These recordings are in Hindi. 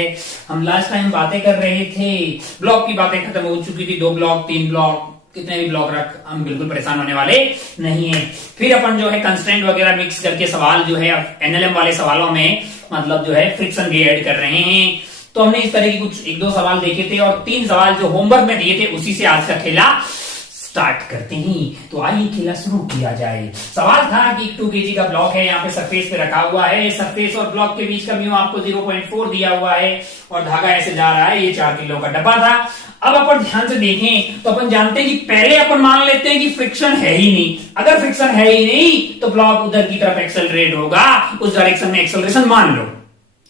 है। हम लास्ट टाइम बातें कर रहे थे, ब्लॉक की बातें खत्म हो चुकी थी, 2 ब्लॉक 3 ब्लॉक कितने भी ब्लॉक रख, हम बिल्कुल परेशान होने वाले नहीं है। फिर अपन जो है कंस्ट्रेंट वगैरह मिक्स करके सवाल जो है एनएलएम वाले सवालों में मतलब जो है फ्रिक्शन भी ऐड कर रहे हैं। तो हमने इस तरह की कुछ 1-2 सवाल देखे थे और 3 सवाल जो होमवर्क में दिए थे उसी से आज का खेला स्टार्ट करते हैं। तो आइए खेला शुरू किया जाए। सवाल था कि 2 kg का ब्लॉक है, यहाँ पे सरफेस पे रखा हुआ है, सरफेस और ब्लॉक के बीच का म्यू आपको 0.4 दिया हुआ है और धागा ऐसे जा रहा है। ये 4 किलो का डब्बा था। अब अपन ध्यान से देखें तो अपन जानते हैं कि पहले अपन मान लेते हैं कि फ्रिक्शन है ही नहीं। अगर फ्रिक्शन है ही नहीं तो ब्लॉक उधर की तरफ एक्सेलरेट होगा, उस डायरेक्शन में एक्सेलरेशन मान लो,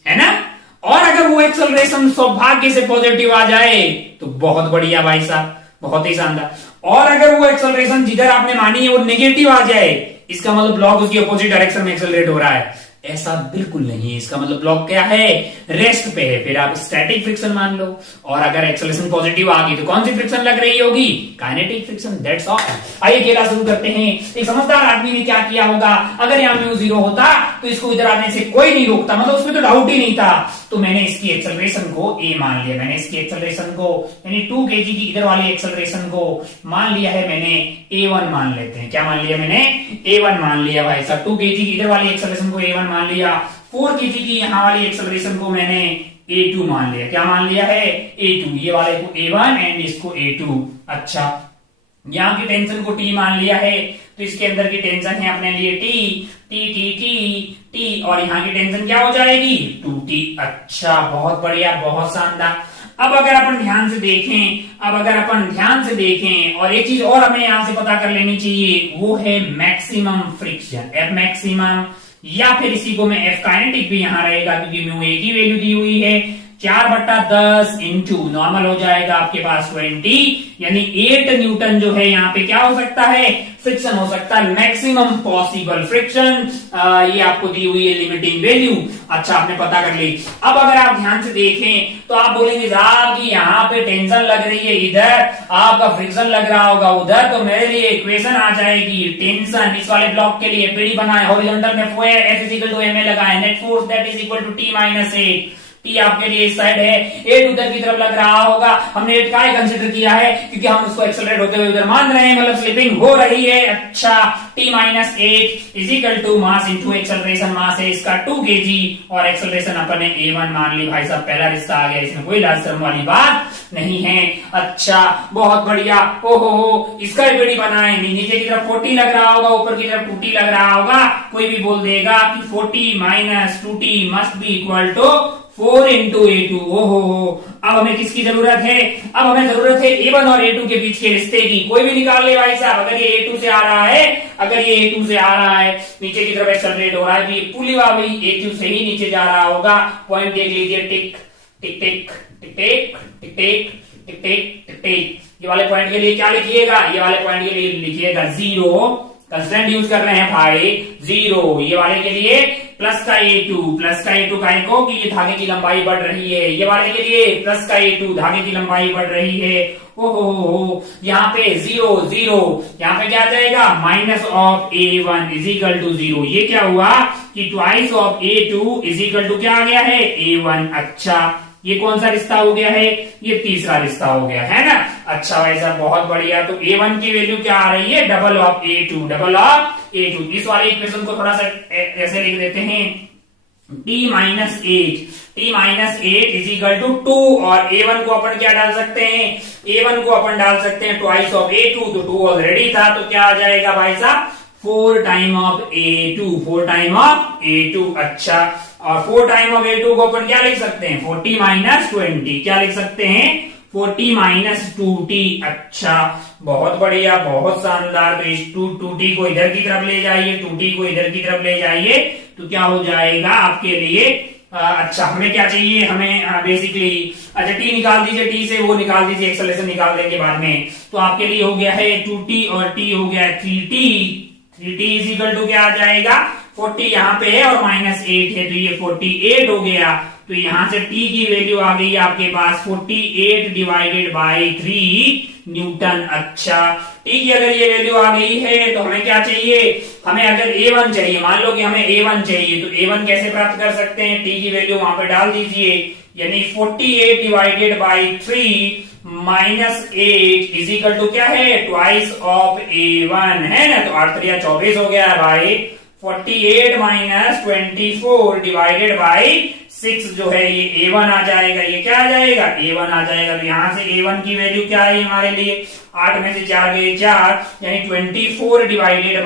है ना। और अगर वो एक्सेलरेशन सौभाग्य से पॉजिटिव आ जाए तो बहुत बढ़िया भाई साहब, बहुत ही शानदार। और अगर वो एक्सेलरेशन जिधर आपने मानी है वो नेगेटिव आ जाए, इसका मतलब ब्लॉक उसकी अपोजिट डायरेक्शन में एक्सेलरेट हो रहा है। ऐसा बिल्कुल नहीं है, इसका मतलब ब्लॉक क्या है, रेस्ट पे है, फिर आप स्टैटिक फ्रिक्शन मान लो। और अगर एक्सेलरेशन पॉजिटिव आ गई तो कौन सी फ्रिक्शन लग रही होगी, काइनेटिक फ्रिक्शन, दैट्स ऑल। आइए खेला शुरू करते हैं। एक समझदार आदमी ने क्या किया होगा, अगर यहाँ म्यू 0 होता तो इसको इधर आने से कोई नहीं रोकता, मतलब उसमें तो डाउट ही नहीं था। तो मैंने इसकी एक्सेलरेशन को ए मान लिया, मैंने इसकी एक्सेलरेशन को यानी 2 kg की इधर वाली एक्सेलरेशन को मान लिया है मैंने a1 मान लेते हैं। क्या मान लिया मैंने, a1 मान लिया भाई साहब। 2 kg की इधर वाली एक्सेलरेशन को a1 मान लिया। 4 kg की यहाँ वाली एक्सेलरेशन को मैंने a2 मान लिया। क्या मान लिया है, a2। ये वाले को a1 एंड इसको a2। अच्छा, यहाँ की टेंशन को t मान लिया है तो इसके अंदर की टेंशन है अपने लिए t और यहाँ की टेंशन क्या हो जाएगी 2t। अच्छा, बहुत बढ़िया, बहुत शानदार। अब अगर अपन ध्यान से देखें और एक चीज और हमें यहां से पता कर लेनी चाहिए, वो है मैक्सिमम फ्रिक्शन, F मैक्सिमम, या फिर इसी को मैं F काइनेटिक भी यहां रहेगा क्योंकि म्यू एक ही वैल्यू दी हुई है। 4/10 इंटू नॉर्मल हो जाएगा आपके पास 20, यानी 8 न्यूटन जो है यहाँ पे क्या हो सकता है, फ्रिक्शन हो सकता है, मैक्सिमम पॉसिबल फ्रिक्शन। ये आपको दी हुई है लिमिटिंग वैल्यू। अच्छा, आपने पता कर ली। अब अगर आप ध्यान से देखें तो आप बोलेंगे साहब कि यहाँ पे टेंशन लग रही है इधर, आपका फ्रिक्शन लग रहा होगा उधर, तो मेरे लिए इक्वेशन आ जाएगी टेंशन इस वाले ब्लॉक के लिए पीडी बनाए, हॉरिजॉन्टल में F इक्वल टू ma लगाए, net force that is equal to t minus 8। T आपके लिए इस साइड है, 8 उधर की तरफ लग रहा होगा। हमने 8 का कंसीडर किया है क्योंकि हम उसको एक्सेलरेट होते हुए उधर मान रहे हैं, मतलब स्लिपिंग हो रही है। अच्छा, t minus 8 is equal to mass into acceleration, mass है इसका 2 kg और एक्सेलरेशन अपन ने a1 मान ली। भाई साहब पहला रिश्ता आ गया, इसमें कोई लाज शर्म वाली बात नहीं है। अच्छा, बहुत बढ़िया। ओहो, इसका भी बनाए, नीचे की तरफ 40 लग रहा होगा, ऊपर की तरफ 2t लग रहा होगा। कोई भी बोल देगा कि 40 minus 2t must be equal to 4 into a2। ओहो, अब हमें किसकी जरूरत है, अब हमें जरूरत है a1 और a2 के बीच के रिश्ते की। कोई भी निकाल ले भाई साहब। अगर ये a2 से आ रहा है, नीचे की तरफ एक्सेलरेट हो रहा है, तो ये पुली भी a2 से ही नीचे जा रहा होगा। पॉइंट देख लीजिए, टिक टिक टिक टिक टिक टिक टिक टिक टिक टिक टिक। ये वाले पॉइंट के लिए क्या लिखिएगा, ये वाले पॉइंट के लिए लिखिएगा 0। कंस्टेंट यूज कर रहे हैं भाई 0। ये वाले के लिए प्लस का a2 काहे को कि ये धागे की लंबाई बढ़ रही है। ये वाले के लिए प्लस का a2, धागे की लंबाई बढ़ रही है। ओहो, यहाँ पे 0 यहाँ पे क्या आ जाएगा, minus of a1 is equal to 0। ये क्या हुआ कि twice of a2 is equal to क्या आ गया है, a1। अच्छा, ये कौन सा रिश्ता हो गया है, ये तीसरा रिश्ता हो गया है ना। अच्छा भाई साहब, बहुत बढ़िया। तो a1 की वैल्यू क्या आ रही है, डबल ऑफ a2। इस वाले इक्वेशन को थोड़ा सा ऐसे लिख देते हैं, t minus 8 is equal to 2 और a1 को अपन क्या डाल सकते हैं, ट्वाइस ऑफ a2, तो 2 ऑलरेडी था, तो क्या आ जाएगा भाई साहब 4 टाइम ऑफ a2। अच्छा, और 4 टाइम ऑफ a2 को अपन क्या लिख सकते हैं, 40 माइनस 20। क्या लिख सकते हैं, 40 माइनस 2t। अच्छा, बहुत बढ़िया, बहुत शानदार। तो इस 2t को इधर की तरफ ले जाइए, 2t को इधर की तरफ ले जाइए, तो क्या हो जाएगा आपके लिए। अच्छा, हमें क्या चाहिए, हमें बेसिकली अच्छा t निकाल दीजिए, t से वो निकाल दीजिए, एक्सेलरेशन निकाल देंगे बाद में। तो आपके लिए हो गया है 2t और t हो गया 3t इज इक्वल टू क्या आ जाएगा, 40 यहाँ पे है और माइनस 8 है, तो ये 48 हो गया। तो यहां से t की वैल्यू आ गई आपके पास 48 डिवाइडेड बाई 3 न्यूटन। अच्छा, t की अगर ये वैल्यू आ गई है तो हमें क्या चाहिए, हमें अगर a1 चाहिए, मान लो कि हमें a1 चाहिए, तो a1 कैसे प्राप्त कर सकते हैं, t की वैल्यू वहां पे डाल दीजिए, यानी 48 divided by 3 minus 8 is equal to क्या है, ट्वाइस ऑफ A1 है ना। तो 8 3 24 हो गया भाई। 48 माइनस 24 डिवाइडेड बाई 6 जो है ये A1 आ जाएगा। ये क्या आ जाएगा, A1 आ जाएगा। तो यहां से A1 की वैल्यू क्या है हमारे लिए, 8 में से 4 गए 4, यानी 24 डिवाइडेड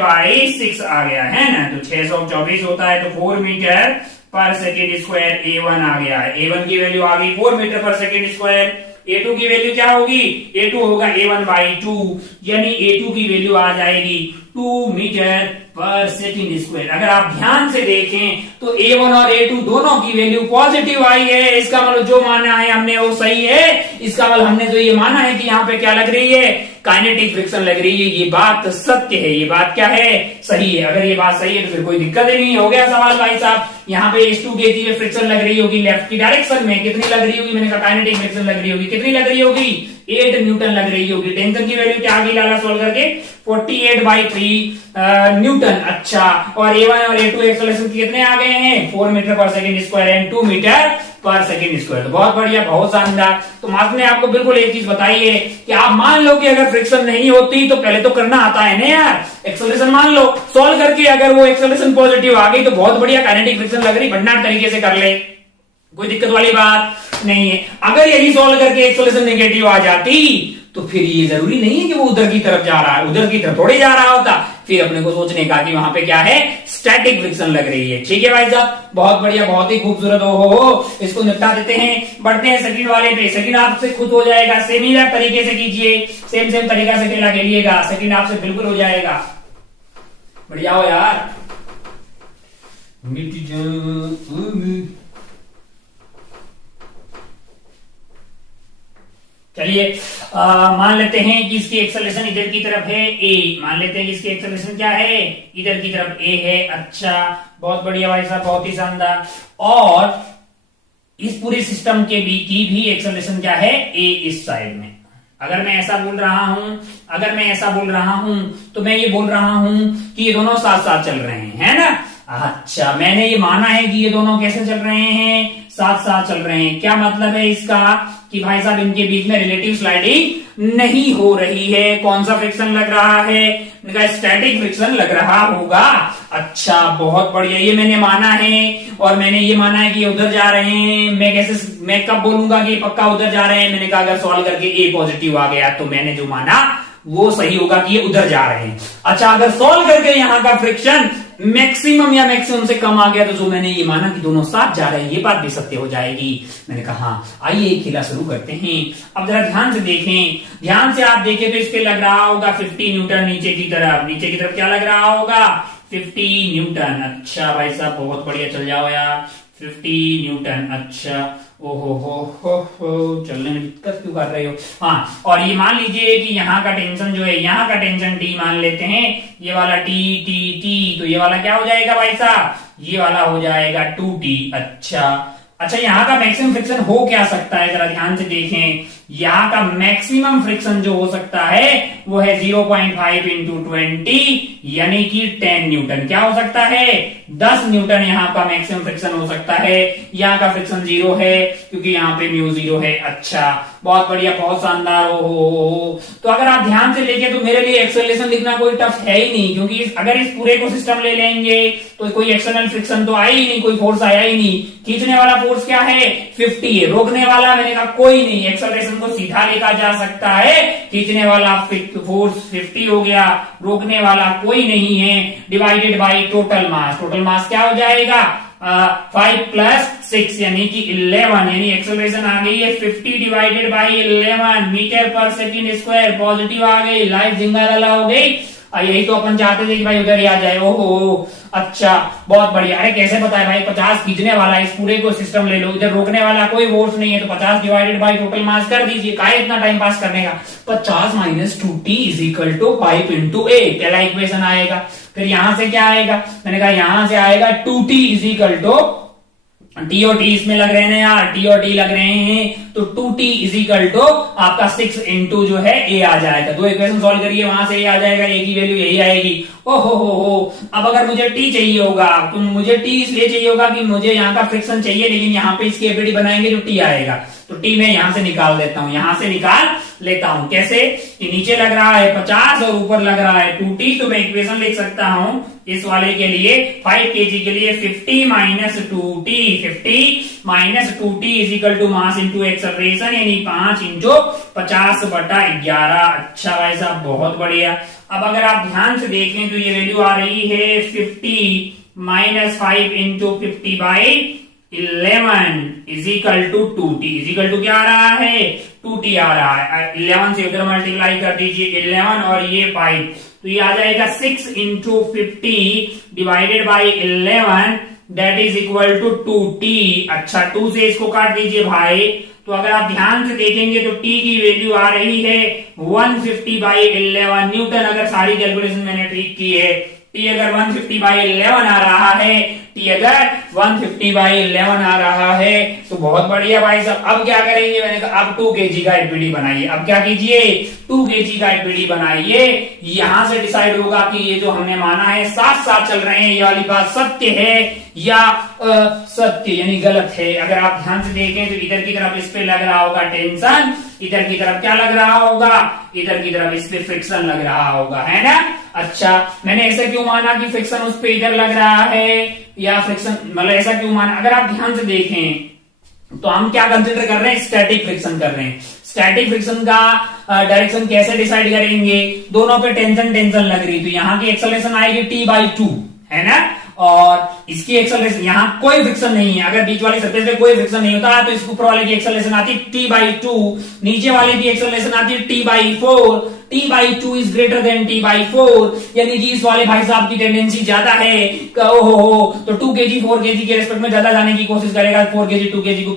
बाई 6 आ गया है ना। तो 624 होता है। तो 4 metre per second square A1 आ गया है। A1 की वैल्यू आ गई 4 metre per second square. A2 की वैल्यू क्या होगी, A2 होगा A1 बाई 2, यानी A2 की वैल्यू आ जाएगी 2 मीटर पर सेकेंड स्क्वायर। अगर आप ध्यान से देखें तो A1 और A2 दोनों की वैल्यू पॉजिटिव आई है। इसका मतलब जो माना है हमने वो सही है। इसका मतलब हमने तो ये माना है कि यहाँ पे क्या लग रही है, काइनेटिक फ्रिक्शन लग रही है। ये बात सत्य है, ये बात क्या है, सही है। अगर ये बात सही है तो फिर कोई दिक्कत ही नहीं। हो गया सवाल भाई साहब। यहाँ पे H2 kg में फ्रिक्शन लग रही होगी लेफ्ट की डायरेक्शन में, कितनी लग रही होगी, मैंने कहा काइनेटिक फ्रिक्शन लग रही होगी, कितनी लग रही होगी, 8 न्यूटन लग रही होगी। टेंशन की वैल्यू क्या आ गई लाला सोल्व करके, 48 बाई 3 न्यूटन। अच्छा, और A1 और A2 एक्सेलरेशन कितने आ गए हैं, 4 metre per second square and 2 metre per second square. तो बहुत बढ़िया, बहुत शानदार। तो मार्क ने आपको बिल्कुल एक चीज बताई है कि आप मान लो कि अगर फ्रिक्शन नहीं होती तो पहले तो करना आता है ना यार, एक्सेलरेशन मान लो, सॉल्व करके अगर वो एक्सेलरेशन पॉजिटिव आ गई तो बहुत बढ़िया, काइनेटिक फ्रिक्शन लग रही, बढ़िया तरीके से कर ले, कोई दिक्कत वाली बात नहीं है। अगर यही सॉल्व करके एक्सेलरेशन नेगेटिव आ जाती तो फिर ये जरूरी नहीं है कि वो उधर की तरफ जा रहा है, उधर की तरफ थोड़ी जा रहा होता। फिर अपने को सोचने का कि वहां पे क्या है, स्टैटिक फ्रिक्शन लग रही है। ठीक है भाई साहब, बहुत बढ़िया, बहुत ही खूबसूरत। हो इसको निपटा देते हैं, बढ़ते हैं सेकंड वाले पे। सेकंड आपसे खुद हो जाएगा, सिमिलर तरीके से कीजिए, सेम तरीका से खेला खेलिएगा, सेकंड आपसे बिल्कुल हो जाएगा। बढ़िया हो यार। चलिए मान लेते हैं कि इसकी एक्सेलरेशन इधर की तरफ है A, मान लेते हैं कि इसकी एक्सेलरेशन क्या है, इधर की तरफ A है। अच्छा, बहुत बढ़िया भाई साहब, बहुत ही शानदार। और इस पूरे सिस्टम के बी की भी एक्सेलरेशन क्या है, A इस साइड में। अगर मैं ऐसा बोल रहा हूं तो मैं ये बोल रहा हूं कि ये दोनों साथ साथ चल रहे हैं, है ना। अच्छा, मैंने ये माना है कि ये दोनों कैसे चल रहे हैं, साथ साथ चल रहे हैं। क्या मतलब है इसका कि भाई साहब इनके बीच में रिलेटिव स्लाइडिंग नहीं हो रही है। कौन सा फ्रिक्शन लग रहा है, स्टैटिक फ्रिक्शन लग रहा होगा। अच्छा, बहुत बढ़िया, ये मैंने माना है। और मैंने ये माना है कि ये उधर जा रहे हैं। मैं कब बोलूंगा कि पक्का उधर जा रहे हैं, मैंने कहा अगर सॉल्व करके A पॉजिटिव आ गया तो मैंने जो माना वो सही होगा कि ये उधर जा रहे हैं। अच्छा, अगर सॉल्व करके यहां का फ्रिक्शन मैक्सिमम या मैक्सिमम से कम आ गया तो जो मैंने ये माना कि दोनों साथ जा रहे हैं, ये बात भी सत्य हो जाएगी। मैंने कहा हाँ, आइए खेला शुरू करते हैं। अब जरा ध्यान से देखें, ध्यान से आप देखें तो इस पे लग रहा होगा 50 न्यूटन नीचे की तरफ क्या लग रहा होगा, 50 न्यूटन। अच्छा भाई साहब, बहुत बढ़िया, चल जाओ यार, 50 न्यूटन। अच्छा, ओहो हो, चलने में दिक्कत क्यों कर रहे हो। हाँ, और ये मान लीजिए कि यहाँ का टेंशन जो है, यहाँ का टेंशन T मान लेते हैं, ये वाला T, तो ये वाला क्या हो जाएगा भाई साहब, ये वाला हो जाएगा 2T। अच्छा, यहाँ का मैक्सिमम फ्रिक्शन हो क्या सकता है, जरा ध्यान से देखें। यहाँ का मैक्सिमम फ्रिक्शन जो हो सकता है वो है 0.5 इंटू 20, यानी कि 10 न्यूटन। क्या हो सकता है, 10 न्यूटन यहाँ का मैक्सिमम फ्रिक्शन हो सकता है। यहाँ का फ्रिक्शन 0 है क्योंकि यहाँ पे म्यू 0 है। अच्छा, बहुत बढ़िया, बहुत शानदार। हो तो अगर आप ध्यान से लेके तो मेरे लिए एक्सेलरेशन लिखना कोई टफ है ही नहीं, क्योंकि अगर इस पूरे को सिस्टम ले लेंगे तो कोई एक्सटर्नल फ्रिक्शन तो आया ही नहीं, कोई फोर्स आया ही नहीं। खींचने वाला फोर्स क्या है, 50 है। रोकने वाला मैंने कहा कोई नहीं, एक्सेलरेशन को सीधा लेकर जा सकता है। खींचने वाला फोर्स 50 हो गया, रोकने वाला कोई नहीं है, डिवाइडेड बाई टोटल मास क्या हो जाएगा, 5 प्लस 6 यानी कि 11, यानी एक्सेलरेशन आ गई है 50 divided by 11 metre per second square. Positive आ गई, लाइफ जिंगालाला हो गई। यही तो अपन चाहते थे कि भाई उधर ही आ जाए। ओहो, अच्छा, बहुत बढ़िया। अरे कैसे पता है भाई, 50 खींचने वाला, इस पूरे को सिस्टम ले लो, इधर रोकने वाला कोई फोर्स नहीं है, तो 50 डिवाइडेड बाई टोटल मास कर दीजिए, काहे इतना टाइम पास करने का। 50 minus 2T is equal to 5 into A, पहला इक्वेशन आएगा। फिर यहां से क्या आएगा, मैंने कहा यहां से आएगा 2T is equal to T और टी इसमें लग रहे हैं यार, टी और टी लग रहे हैं, तो 2t इज इक्वल टू आपका 6 इंटू जो है a आ जाएगा। दो इक्वेशन सॉल्व करिए, वहां से a आ जाएगा, a की वैल्यू यही आएगी। ओहो हो, अब अगर मुझे t चाहिए होगा, तो मुझे t इसलिए चाहिए होगा कि मुझे यहाँ का फ्रिक्शन चाहिए, लेकिन यहाँ पे इसकी एबीडी बनाएंगे जो t आएगा, तो t मैं यहां से निकाल देता हूं, यहां से निकाल लेता हूं। कैसे कि नीचे लग रहा है 50 और ऊपर लग रहा है 2t, तो मैं इक्वेशन लिख सकता हूं इस वाले के लिए 5 kg के लिए 50 minus 2t, 50 minus 2t is equal to mass into acceleration, यानी 5 इंटू 50/11। अच्छा भाई साहब, बहुत बढ़िया। अब अगर आप ध्यान से देखें तो ये वैल्यू आ रही है 50 minus 5 into 50/11 is equal to 2t, is equal to क्या आ रहा है, 2t आ रहा है। 11 से उधर मल्टीप्लाई कर दीजिए, 11 और ये 5, तो ये आ जाएगा 6 into 50 divided by 11 that is equal to 2t। अच्छा, 2 से इसको काट दीजिए भाई, तो अगर आप ध्यान से देखेंगे तो t की वैल्यू आ रही है 150/11 न्यूटन। अगर सारी कैलकुलेशन मैंने ठीक की है, t अगर 150/11 आ रहा है, t अगर 150/11 आ रहा है, तो बहुत बढ़िया भाई साहब। अब क्या करेंगे, मैंने कहा अब 2 kg का एपीडी बनाइए। अब क्या कीजिए, 2 kg का एपीडी बनाइए। यहां से डिसाइड होगा कि ये जो हमने माना है साथ साथ चल रहे हैं, ये वाली बात सत्य है या सत्य यानी गलत है। अगर आप ध्यान से देखें तो इधर की तरफ इस पे लग रहा होगा टेंशन, इधर की तरफ क्या लग रहा होगा, इधर की तरफ इस पे फ्रिक्शन लग रहा होगा, है ना। अच्छा, मैंने ऐसा क्यों माना कि फ्रिक्शन उस पे इधर लग रहा है, या फ्रिक्शन मतलब ऐसा क्यों माना, अगर आप ध्यान से देखें तो हम क्या कंसिडर कर रहे हैं, स्टैटिक फ्रिक्शन कर रहे हैं। स्टैटिक फ्रिक्शन का डायरेक्शन कैसे डिसाइड करेंगे, दोनों पे टेंशन टेंशन लग रही, तो यहाँ की एक्सेलरेशन आएगी t/2, है ना, और इसकी एक्सेलरेशन, यहाँ कोई फ्रिक्शन नहीं है, अगर बीच वाली सरफेस पे कोई फ्रिक्शन नहीं होता तो इस ऊपर वाले की एक्सेलरेशन आती t/2, नीचे वाले की एक्सेलरेशन आती है t/4, t/2 is greater than t/4, यानी कि इस वाले भाई साहब की टेंडेंसी ज्यादा है, तो 2 kg 4 kg के रेस्पेक्ट में ज्यादा जाने की कोशिश करेगा, 4 kg 2 kg को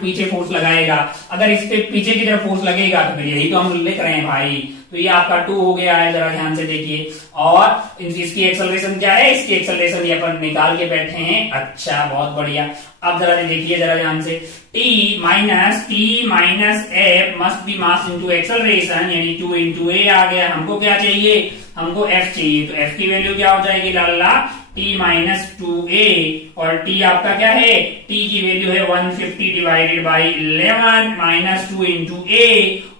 पीछे फोर्स लगाएगा। अगर इस पे पीछे की तरफ फोर्स लगेगा तो फिर यही तो हम लिख रहे हैं भाई, तो ये आपका 2 हो गया है, जरा ध्यान से देखिए। और इसकी एक्सेलरेशन क्या है, इसकी एक्सेलरेशन ये अपन निकाल के बैठे हैं। अच्छा, बहुत बढ़िया। अब जरा देखिए जरा ध्यान से, t minus f must B मास इंटू एक्सेलरेशन, यानी 2 इंटू a आ गया। हमको क्या चाहिए, हमको f चाहिए, तो f की वैल्यू क्या हो जाएगी लाला, t माइनस 2a, और t आपका क्या है, t की वैल्यू है 150/11 माइनस 2 इंटू a,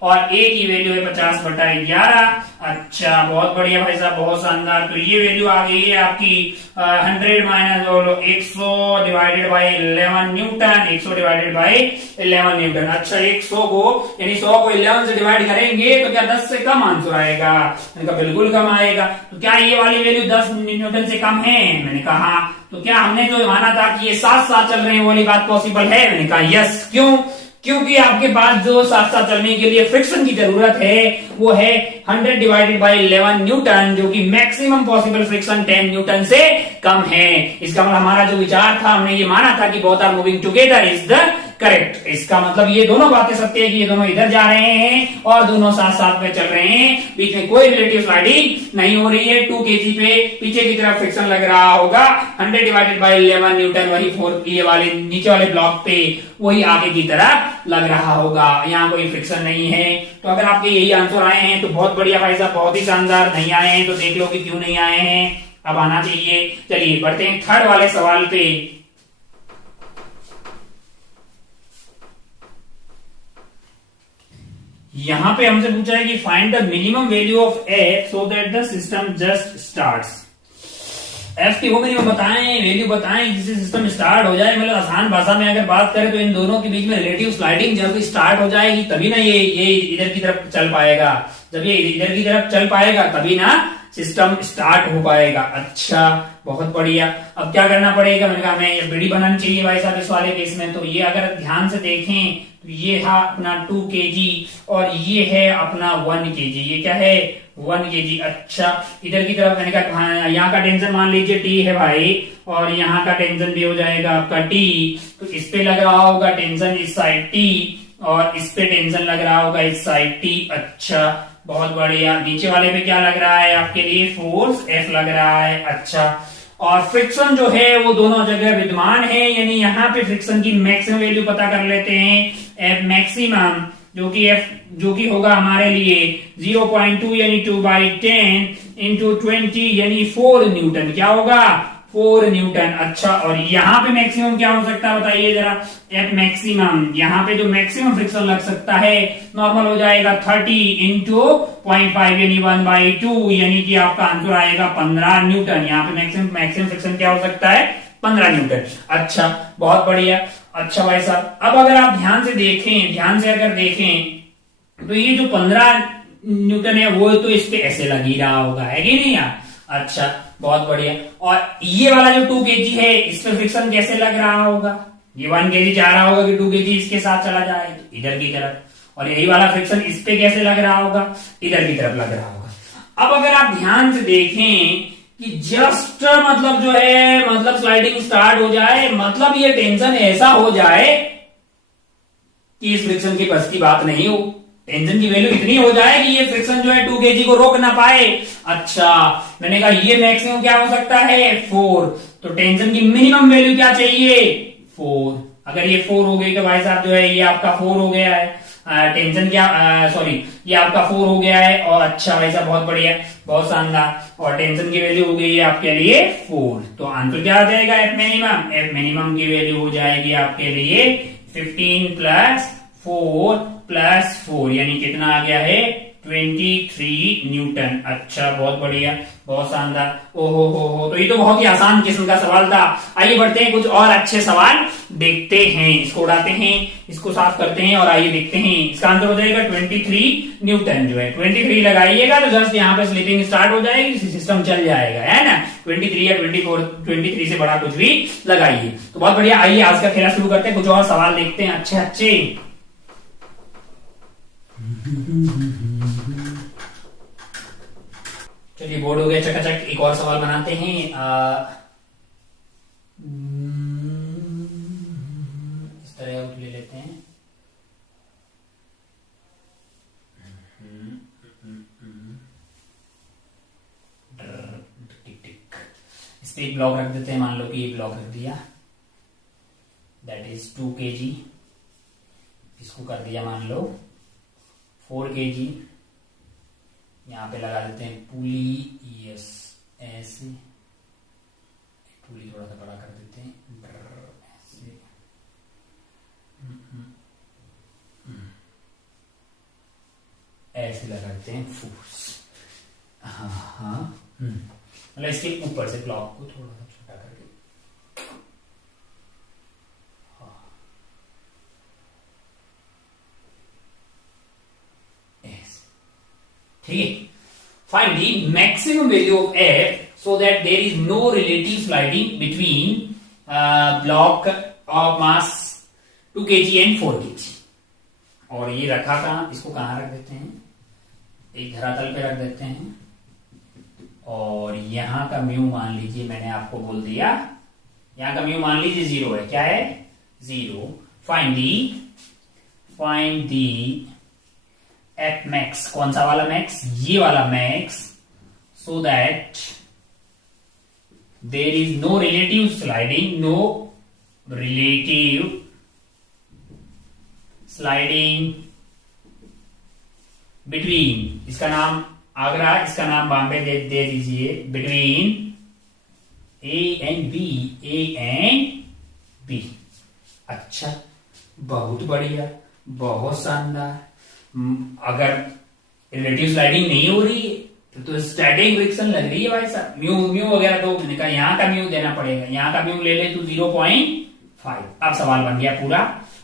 और a की वैल्यू है 50/11। अच्छा, बहुत बढ़िया भाई साहब, बहुत शानदार। तो ये वैल्यू आ गई है आपकी 100 minus 100 divided by 11 Newton, 100 divided by 11 Newton. अच्छा, 100 को यानी 100 को 11 से डिवाइड करेंगे तो क्या 10 से कम आंसर आएगा, मैंने कहा बिल्कुल कम आएगा। तो क्या ये वाली वैल्यू 10 न्यूटन से कम है, मैंने कहा। तो क्या हमने जो माना था कि ये साथ साथ चल रहे हैं, वो वाली बात पॉसिबल है, मैंने कहा यस। क्यों, क्योंकि आपके पास जो साथ साथ चलने के लिए फ्रिक्शन की जरूरत है वो है 100/11 न्यूटन, जो कि मैक्सिमम पॉसिबल फ्रिक्शन 10 न्यूटन से कम है। इसका मतलब हमारा जो विचार था, हमने ये माना था कि both are moving together is the correct. इसका मतलब ये दोनों बातें सत्य है कि ये दोनों इधर जा रहे हैं और दोनों साथ साथ में चल रहे हैं, बीच में कोई रिलेटिव स्लाइडिंग नहीं हो रही है। 2 kg पे पीछे की तरफ फ्रिक्शन लग रहा होगा, 100/11 न्यूटन वही 4 ये वाले नीचे वाले ब्लॉक पे वही आगे की तरफ लग रहा होगा, यहाँ कोई फ्रिक्शन नहीं है। तो अगर आपके यही आंसर आए हैं तो बहुत बढ़िया भाई साहब, बहुत ही शानदार। नहीं आए हैं तो देख लो कि क्यों नहीं आए हैं, अब आना चाहिए। चलिए बढ़ते हैं थर्ड वाले सवाल पे। यहां पे हमसे पूछा है कि find the minimum value of f so that the system just starts. f की वो मिनिमम बताएं, वैल्यू बताएं जिससे सिस्टम स्टार्ट हो जाए। मतलब आसान भाषा में अगर बात करें तो इन दोनों के बीच में रिलेटिव स्लाइडिंग जब स्टार्ट हो जाएगी तभी ना ये इधर की तरफ चल पाएगा, जब ये इधर की तरफ चल पाएगा तभी ना सिस्टम स्टार्ट हो पाएगा। अच्छा, बहुत बढ़िया। अब क्या करना पड़ेगा, मैंने कहा हमें ये बीडी बनानी चाहिए भाई साहब इस वाले केस में। तो ये अगर ध्यान से देखें तो ये था अपना 2 kg और ये है अपना 1 kg। ये क्या है, 1 kg। अच्छा, इधर की तरफ मैंने कहा यहाँ का टेंशन मान लीजिए t है भाई, और यहाँ का टेंशन भी हो जाएगा आपका t। तो इस पे लग रहा होगा टेंशन इस साइड t, और इस पे टेंशन लग रहा होगा इस साइड t। अच्छा, बहुत बढ़िया। नीचे वाले पे क्या लग रहा है आपके लिए, फोर्स F लग रहा है। अच्छा, और फ्रिक्शन जो है वो दोनों जगह विद्यमान है, यानी यहाँ पे फ्रिक्शन की मैक्सिमम वैल्यू पता कर लेते हैं, एफ मैक्सिमम जो कि होगा हमारे लिए 0.2 यानी 2/10 इंटू 20 यानी 4 न्यूटन। क्या होगा? 4 न्यूटन। अच्छा, और यहाँ पे मैक्सिमम क्या हो सकता है बताइए जरा। एफ मैक्सिमम, यहाँ पे जो मैक्सिमम फ्रिक्शन लग सकता है नॉर्मल हो जाएगा 30 इंटू 0.5 यानी 1/2 यानी कि आपका आंसर आएगा 15 न्यूटन। यहाँ पे मैक्सिमम फ्रिक्शन क्या हो सकता है? 15 न्यूटन। अच्छा, बहुत बढ़िया। अच्छा भाई साहब, अब अगर आप ध्यान से अगर देखें तो ये जो 15 न्यूटन है वो तो इस पे ऐसे लग ही रहा होगा, है कि नहीं यार? अच्छा, बहुत बढ़िया। और ये वाला जो 2 kg है इस पे फ्रिक्शन कैसे लग रहा होगा? ये 1 kg चाह रहा होगा कि 2 kg इसके साथ चला जाए तो इधर की तरफ, और यही वाला फ्रिक्शन इस पे कैसे लग रहा होगा? इधर की तरफ लग रहा होगा। अब अगर आप ध्यान से देखें कि जस्ट मतलब जो है मतलब स्लाइडिंग स्टार्ट हो जाए, मतलब ये टेंशन ऐसा हो जाए कि इस फ्रिक्शन की बस की बात नहीं हो, टेंशन की वैल्यू इतनी हो जाए कि ये फ्रिक्शन जो है 2 kg को रोक ना पाए। अच्छा, मैंने कहा ये मैक्सिमम क्या हो सकता है? 4। तो टेंशन की मिनिमम वैल्यू क्या चाहिए? 4। अगर ये 4 हो गई तो भाई साहब जो है ये आपका 4 हो गया है। टेंशन क्या, सॉरी, ये आपका 4 हो गया है। और अच्छा भाई साहब, बहुत बढ़िया, बहुत शानदार। और टेंशन की वैल्यू हो गई है आपके लिए 4। तो आंसर क्या आ जाएगा? F minimum. एफ मिनिमम की वैल्यू हो जाएगी आपके लिए 15 प्लस 4 प्लस 4 यानी कितना आ गया है? 23 न्यूटन। अच्छा, बहुत बढ़िया, बहुत शानदार। ओहो हो, तो ये तो बहुत ही आसान किस्म का सवाल था। आइए बढ़ते हैं, कुछ और अच्छे सवाल देखते हैं। इसको उड़ाते हैं, इसको साफ करते हैं और आइए देखते हैं। इसका आंसर हो जाएगा 23 न्यूटन। जो है 23 लगाइएगा तो जस्ट यहाँ पे स्लिपिंग स्टार्ट हो जाएगी, सिस्टम चल जाएगा, है ना? 23 या 24, 23 से बड़ा कुछ भी लगाइए। तो बहुत बढ़िया। आइए आज का खेला शुरू करते हैं, कुछ और सवाल देखते हैं अच्छे अच्छे। चलिए, बोर्ड हो गया चकाचक। एक और सवाल बनाते हैं। इस तरह ले लेते हैं। इस पे एक ब्लॉक रख देते हैं। मान लो कि ये ब्लॉक रख दिया, दैट इज 2 kg। इसको कर दिया मान लो 4 kg। यहाँ पे लगा देते हैं पुली, यस, ऐसे पुली थोड़ा सा बड़ा कर देते हैं, ऐसे। ऐसे लगा देते हैं फोर्स। हाँ, मतलब इसके ऊपर से ब्लॉक को थोड़ा सा छोटा करके, ठीक है। Find the maximum value of F so that there is no relative sliding between block of mass 2 kg and 4 kg। और ये रखा कहां? इसको कहां रख देते हैं? एक धरातल पे रख देते हैं। और यहां का म्यू मान लीजिए, मैंने आपको बोल दिया, यहां का म्यू मान लीजिए 0 है। क्या है? 0। Find the F max. कौन सा वाला मैक्स? ये वाला max, so that there is no relative sliding, no relative sliding between, इसका नाम आगरा, इसका नाम बॉम्बे दे दीजिए, between A and B, A and B. अच्छा, बहुत बढ़िया, बहुत शानदार। अगर रिलेटिव स्लाइडिंग नहीं हो रही है तो स्टैटिक फ्रिक्शन लग रही है भाई साहब। म्यू वगैरह तो मैंने कहा यहाँ का म्यू देना पड़ेगा। यहाँ का म्यू ले ले तो 0.5। अब सवाल बन गया पूरा।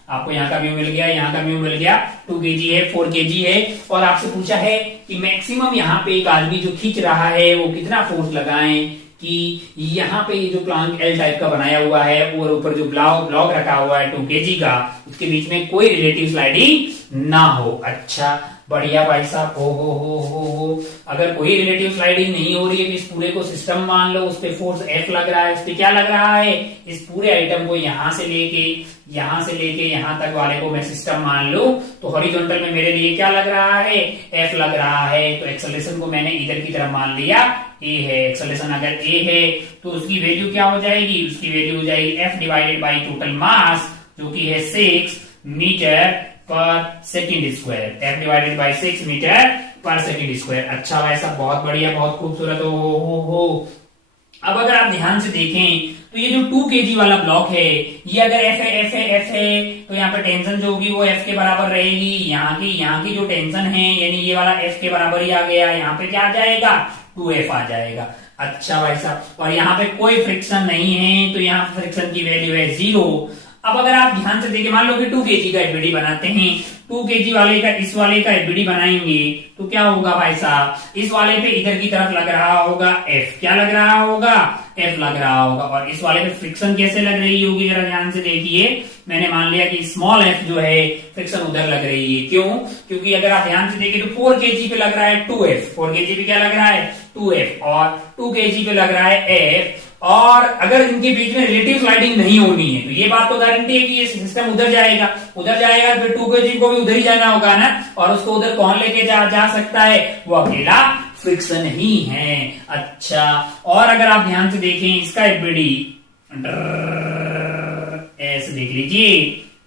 आपको यहाँ का म्यू मिल गया, यहाँ का म्यू मिल गया। 2 kg है, 4 kg है, और आपसे पूछा है कि मैक्सिमम यहाँ पे एक आदमी जो खींच रहा है वो कितना फोर्स लगाएं कि यहाँ पे जो प्लांक एल टाइप का बनाया हुआ है और ऊपर जो ब्लॉक रखा हुआ है 2 kg का, उसके बीच में कोई रिलेटिव स्लाइडिंग ना हो। अच्छा बढ़िया भाई साहब। हो अगर कोई रिलेटिव स्लाइडिंग नहीं हो रही है तो इस पूरे को सिस्टम मान लो, उस पे फोर्स F लग रहा है, उस पे क्या लग रहा है, इस पूरे आइटम को यहां से लेके यहां तक वाले को मैं सिस्टम मान लूं तो हॉरिजॉन्टल में मेरे लिए क्या लग रहा है, F लग रहा है। तो एक्सेलरेशन को मैंने इधर की तरफ मान लिया A है। एक्सेलरेशन अगर A है तो उसकी वैल्यू क्या हो जाएगी, उसकी वैल्यू हो जाएगी F divided by total mass जो कि है 6 metre per second square. F divided by 6 metre per second square. अच्छा वैसा बहुत बढ़िया, बहुत खूबसूरत। हो अब अगर आप ध्यान से देखें तो ये जो 2 kg वाला ब्लॉक है, ये अगर F है तो यहाँ पे टेंशन जो होगी वो F के बराबर रहेगी। यहाँ की जो टेंशन है यानी ये वाला F के बराबर ही आ गया, यहाँ पे क्या आ जाएगा, 2F आ जाएगा। अच्छा भाई साहब, और यहाँ पे कोई फ्रिक्शन नहीं है तो यहाँ फ्रिक्शन की वैल्यू है 0। अब अगर आप ध्यान से देखिए, मान लो कि 2 kg का एफबीडी बनाते हैं, 2 kg वाले का इस वाले का एफबीडी बनाएंगे तो क्या होगा भाई साहब, इस वाले पे इधर की तरफ लग रहा होगा F, क्या लग रहा होगा, F लग रहा होगा। और इस वाले पे फ्रिक्शन कैसे लग रही होगी, जरा ध्यान से देखिए। मैंने मान लिया कि स्मॉल f जो है फ्रिक्शन उधर लग रही है। क्यों, क्योंकि अगर आप ध्यान से देखिए तो 4 kg पे लग रहा है 2F, 4 kg पे क्या लग रहा है 2F, और 2 kg पे लग रहा है F। और अगर इनके बीच में रिलेटिव स्लाइडिंग नहीं होनी है तो ये बात तो गारंटी है कि ये सिस्टम उधर जाएगा फिर 2 kg को भी उधर ही जाना होगा ना, और उसको उधर कौन लेके जा सकता है, वो अकेला फ्रिक्शन ही है। अच्छा, और अगर आप ध्यान से देखें इसका एफबीडी ऐसे देख लीजिए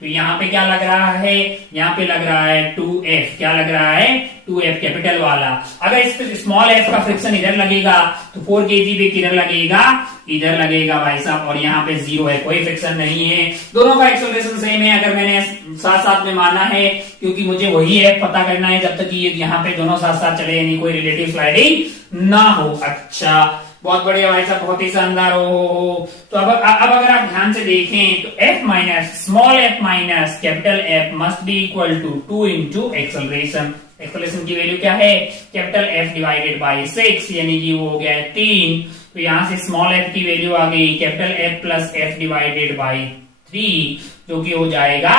तो यहाँ पे क्या लग रहा है, यहाँ पे लग रहा है 2F, क्या लग रहा है 2F कैपिटल वाला। अगर इस पे स्मॉल f का फ्रिक्शन इधर लगेगा तो 4 kg पे किधर लगेगा, इधर लगेगा भाई साहब, और यहाँ पे 0 है, कोई फ्रिक्शन नहीं है। दोनों का एक्सेलरेशन सेम है, अगर मैंने साथ साथ में माना है क्योंकि मुझे वही f पता करना है जब तक ये यहाँ पे दोनों साथ साथ चले, यानी कोई रिलेटिव स्लाइडिंग ना हो। अच्छा बहुत बढ़िया भाई साहब, बहुत ही शानदार हो। तो अब अगर आप ध्यान से देखें तो f minus small f minus capital F must be equal to 2 into acceleration. Acceleration की वैल्यू क्या है, कैपिटल F डिवाइडेड बाई 6, यानी कि वो हो गया है 3। तो यहां से स्मॉल f की वैल्यू आ गई capital F plus F divided by 3, जो कि हो जाएगा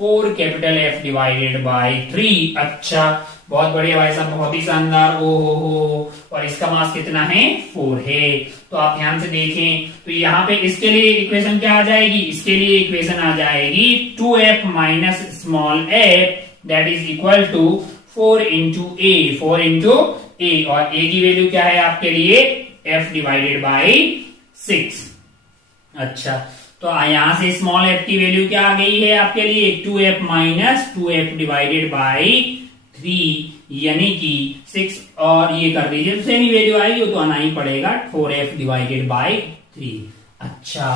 4 कैपिटल F डिवाइडेड बाई 3। अच्छा बहुत बढ़िया भाई साहब, बहुत ही शानदार। हो और इसका मास कितना है, 4 है। तो आप ध्यान से देखें तो यहाँ पे इसके लिए इक्वेशन क्या आ जाएगी, इसके लिए इक्वेशन आ जाएगी 2F minus small f that is equal to 4 into A, 4 into A, और a की वैल्यू क्या है आपके लिए, f डिवाइडेड बाई 6। अच्छा तो यहां से स्मॉल f की वैल्यू क्या आ गई है आपके लिए, 2F minus 2F divided by 3, यानी कि 6, और ये कर दीजिए तो सेम ही वैल्यू आएगी, वो तो आना ही पड़ेगा 4F डिवाइडेड बाई 3। अच्छा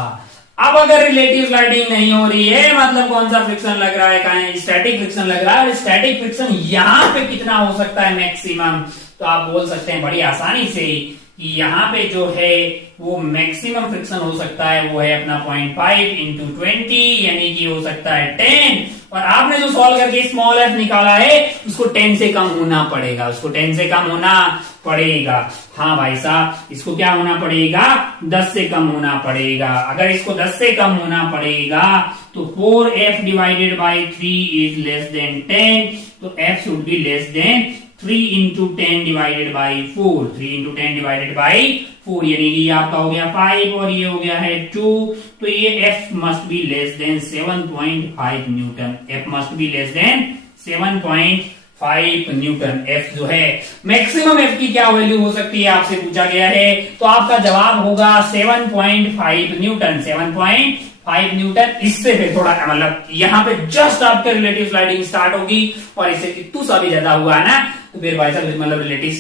अब अगर रिलेटिव स्लाइडिंग नहीं हो रही है, मतलब कौन सा फ्रिक्शन लग रहा है, कहां स्टैटिक फ्रिक्शन लग रहा है, स्टैटिक फ्रिक्शन यहां पे कितना हो सकता है मैक्सिमम, तो आप बोल सकते हैं बड़ी आसानी से कि यहाँ पे जो है वो मैक्सिमम फ्रिक्शन हो सकता है वो है अपना 0.5 इंटू 20, यानी कि हो सकता है 10। और आपने जो सॉल्व करके स्मॉल f निकाला है उसको 10 से कम होना पड़ेगा, उसको 10 से कम होना पड़ेगा। हाँ भाई साहब, इसको क्या होना पड़ेगा, 10 से कम होना पड़ेगा। अगर इसको 10 से कम होना पड़ेगा तो 4F divided by 3 is less then 10, तो f should be less then 3 into 10 divided by 4, 3 into 10 divided by 4, यानी कि आपका हो गया 5 और ये हो गया है 2। तो ये f must be less then 7.5 Newton, f must be less then 7.5 Newton. f जो है मैक्सिमम f की क्या वैल्यू हो सकती है आपसे पूछा गया है, तो आपका जवाब होगा 7.5 न्यूटन, 7.5 न्यूटन। इससे फिर थोड़ा मतलब यहाँ पे जस्ट आपके रिलेटिव स्लाइडिंग स्टार्ट होगी, और इससे कितु सा भी ज्यादा हुआ ना तो फिर भाई साहब मतलब रिलेटिव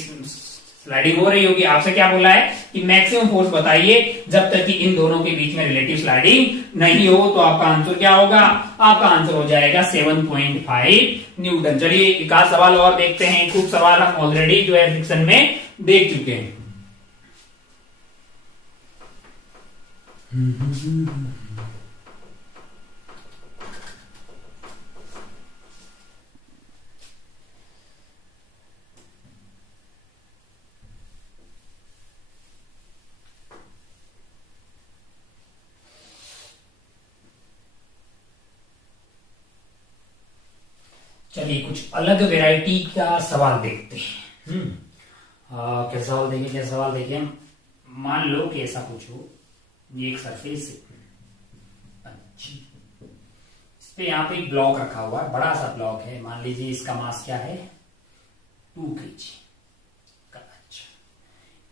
स्लाइडिंग हो रही होगी। आपसे क्या बोला है कि मैक्सिमम फोर्स बताइए जब तक कि इन दोनों के बीच में रिलेटिव स्लाइडिंग नहीं हो, तो आपका आंसर क्या होगा, आपका आंसर हो जाएगा 7.5 न्यूटन। चलिए एक आध सवाल और देखते हैं, खूब सवाल हम ऑलरेडी जो है सेक्शन में देख चुके हैं। चलिए कुछ अलग वैरायटी का सवाल देखते हैं। क्या सवाल देखें, क्या सवाल देखें। मान लो कि ऐसा पूछो, ये एक सरफेस है अच्छी, इस पे यहाँ पे एक ब्लॉक रखा हुआ है, बड़ा सा ब्लॉक है, मान लीजिए इसका मास क्या है 2 kg का। अच्छा,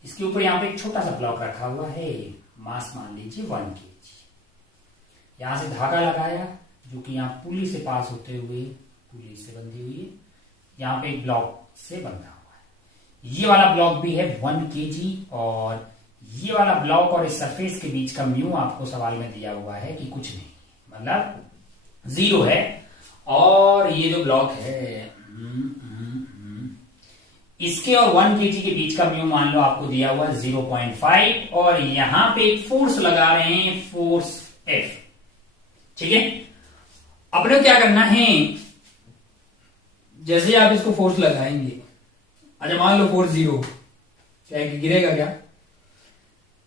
इसके ऊपर यहाँ पे एक छोटा सा ब्लॉक रखा हुआ है, मास मान लीजिए 1 kg। यहां से धागा लगाया जो कि यहाँ पुली से पास होते हुए पुली से बंधी हुई है, यहाँ पे एक ब्लॉक से बंधा हुआ है। ये वाला ब्लॉक भी है 1 kg, और ये वाला ब्लॉक और इस सरफेस के बीच का म्यू आपको सवाल में दिया हुआ है कि कुछ नहीं, मतलब 0 है। और ये जो ब्लॉक है इसके और 1 kg के बीच का म्यू मान लो आपको दिया हुआ 0.5, और यहां पे एक फोर्स लगा रहे हैं, फोर्स F। ठीक है, अपने क्या करना है, जैसे आप इसको फोर्स लगाएंगे, अच्छा मान लो फोर्स 0, क्या गिरेगा क्या?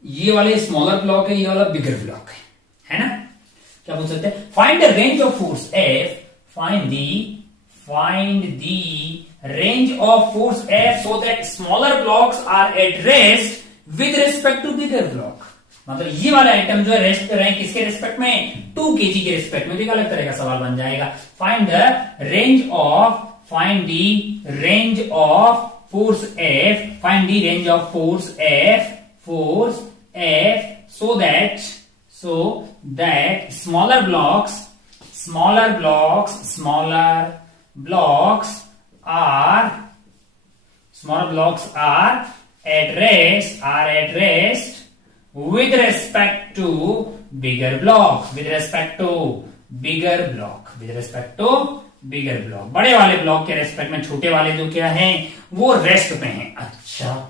ये वाले स्मॉलर ब्लॉक है, ये वाला बिगर ब्लॉक है ना? क्या बोल सकते हैं, find the range of force F, find the range of force F so that smaller blocks are at rest with respect to bigger block. मतलब ये वाला आइटम जो है रेस्ट पे रहे किसके रिस्पेक्ट में, 2 kg के रिस्पेक्ट में। तो एक अलग तरह का सवाल बन जाएगा, find the range of, find the range of force F, find the range of force F so that smaller blocks are at rest with respect to bigger block, बड़े वाले ब्लॉक के रेस्पेक्ट में छोटे वाले जो क्या हैं वो रेस्ट पे हैं। अच्छा,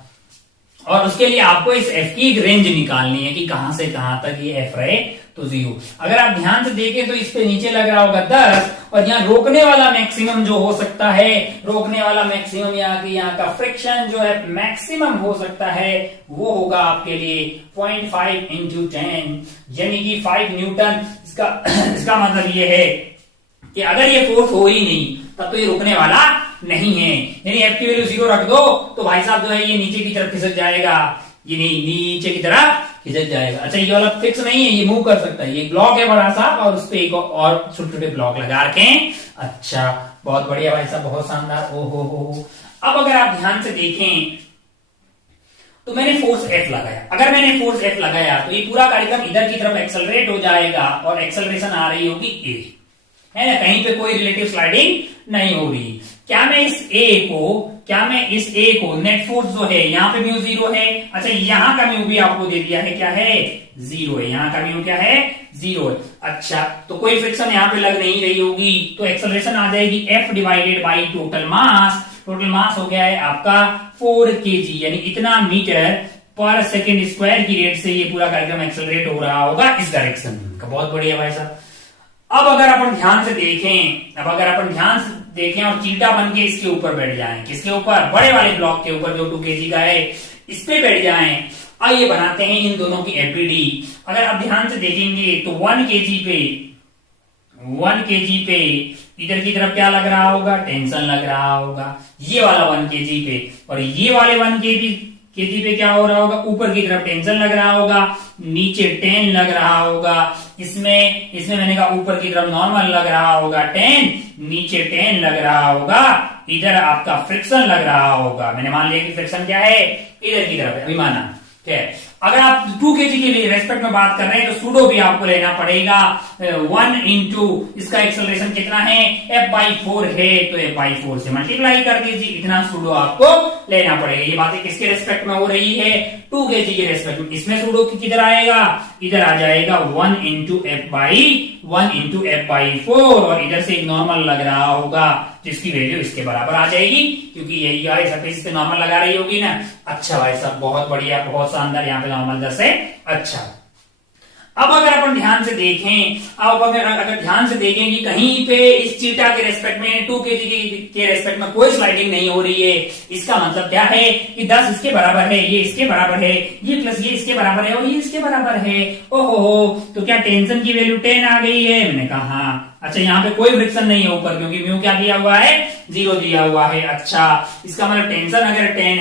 और उसके लिए आपको इस F की एक रेंज निकालनी है कि कहां से कहां तक ये F रहे, तो 0। अगर आप ध्यान से देखें तो इस पे नीचे लग रहा होगा 10, और यहाँ रोकने वाला मैक्सिमम जो हो सकता है, रोकने वाला मैक्सिमम यहाँ का फ्रिक्शन जो है मैक्सिमम हो सकता है, वो होगा आपके लिए 0.5 × 10 यानी कि 5 न्यूटन। इसका मतलब ये है कि अगर ये फोर्स हो ही नहीं तब तो ये रुकने वाला नहीं है, यानी F की वैल्यू 0 रख दो तो भाई साहब जो है ये नीचे की तरफ खिसक जाएगा, ये नहीं नीचे की तरफ खिसक जाएगा। अच्छा, ये वाला फिक्स नहीं है, ये मूव कर सकता है, ये ब्लॉक है बड़ा सा और उस पे एक और छोटे छोटे ब्लॉक लगा रखे। अच्छा, बहुत बढ़िया भाई साहब, बहुत शानदार। ओहो। अब अगर आप ध्यान से देखें तो मैंने फोर्स F लगाया, अगर मैंने फोर्स F लगाया तो ये पूरा कार्यक्रम इधर की तरफ एक्सेलरेट हो जाएगा और एक्सेलरेशन आ रही होगी A, है ना? कहीं पे कोई रिलेटिव स्लाइडिंग नहीं हो रही। क्या मैं इस A को नेट फोर्स जो है यहाँ पे म्यू 0 है। अच्छा, यहाँ का म्यू भी आपको दे दिया है, क्या है 0 है, यहाँ का म्यू क्या है 0 है। अच्छा, तो कोई फ्रिक्शन यहाँ पे लग नहीं रही होगी, तो एक्सेलरेशन आ जाएगी F divided by total mass. Total mass हो गया है आपका 4 kg, यानी इतना मीटर पर सेकेंड स्क्वायर की रेट से ये पूरा कार्यक्रम एक्सेलरेट हो रहा होगा इस डायरेक्शन का। बहुत बढ़िया भाई साहब। अब अगर अपन ध्यान से देखें और चीटा बन के इसके ऊपर बैठ जाएं, किसके ऊपर, बड़े वाले ब्लॉक के ऊपर जो 2 kg का है, इस पे बैठ जाएं। आइए बनाते हैं इन दोनों की एपीडी। अगर आप ध्यान से देखेंगे तो 1 kg पे इधर की तरफ क्या लग रहा होगा, टेंशन लग रहा होगा, ये वाला 1 kg पे, और ये वाले 1 kg पे क्या हो रहा होगा, ऊपर की तरफ टेंशन लग रहा होगा, नीचे 10 लग रहा होगा। इसमें मैंने कहा ऊपर की तरफ नॉर्मल लग रहा होगा 10, नीचे 10 लग रहा होगा, इधर आपका फ्रिक्शन लग रहा होगा। मैंने मान लिया कि फ्रिक्शन क्या है, इधर की तरफ है, अभी माना। ठीक है, अगर आप 2 kg के लिए रेस्पेक्ट में बात कर रहे हैं तो सूडो भी आपको लेना पड़ेगा। 1 इंटू इसका एक्सेलरेशन कितना है, F/4 है, तो F/4 से मल्टीप्लाई कर दीजिए, इतना सूडो आपको लेना पड़ेगा। ये बातें किसके रेस्पेक्ट में हो रही है, 2 kg के रेस्पेक्ट में। इसमें सूडो किधर आएगा, इधर आ जाएगा 1 इंटू F/4, और इधर से एक नॉर्मल लग रहा होगा जिसकी वैल्यू इसके बराबर आ जाएगी, क्योंकि यही गाइस सरफेस पे नॉर्मल लगा रही होगी ना। अच्छा भाई साहब, बहुत बढ़िया, बहुत शानदार, यहाँ पे नॉर्मल 10 है। अच्छा, अब अगर अपन ध्यान से देखें, अगर ध्यान से देखें कि कहीं पे इस चीटा के रेस्पेक्ट में 2 kg के रेस्पेक्ट में कोई स्लाइडिंग नहीं हो रही है, इसका मतलब क्या है कि 10 इसके बराबर है, ये इसके बराबर है, ये प्लस ये इसके बराबर है और ये इसके बराबर है। ओहो, तो क्या टेंशन की वैल्यू 10 आ गई है? मैंने कहा हाँ। अच्छा यहाँ पे कोई फ्रिक्शन नहीं है ऊपर, क्योंकि म्यू क्या दिया हुआ है, 0 दिया हुआ है। अच्छा इसका मतलब टेंशन अगर 10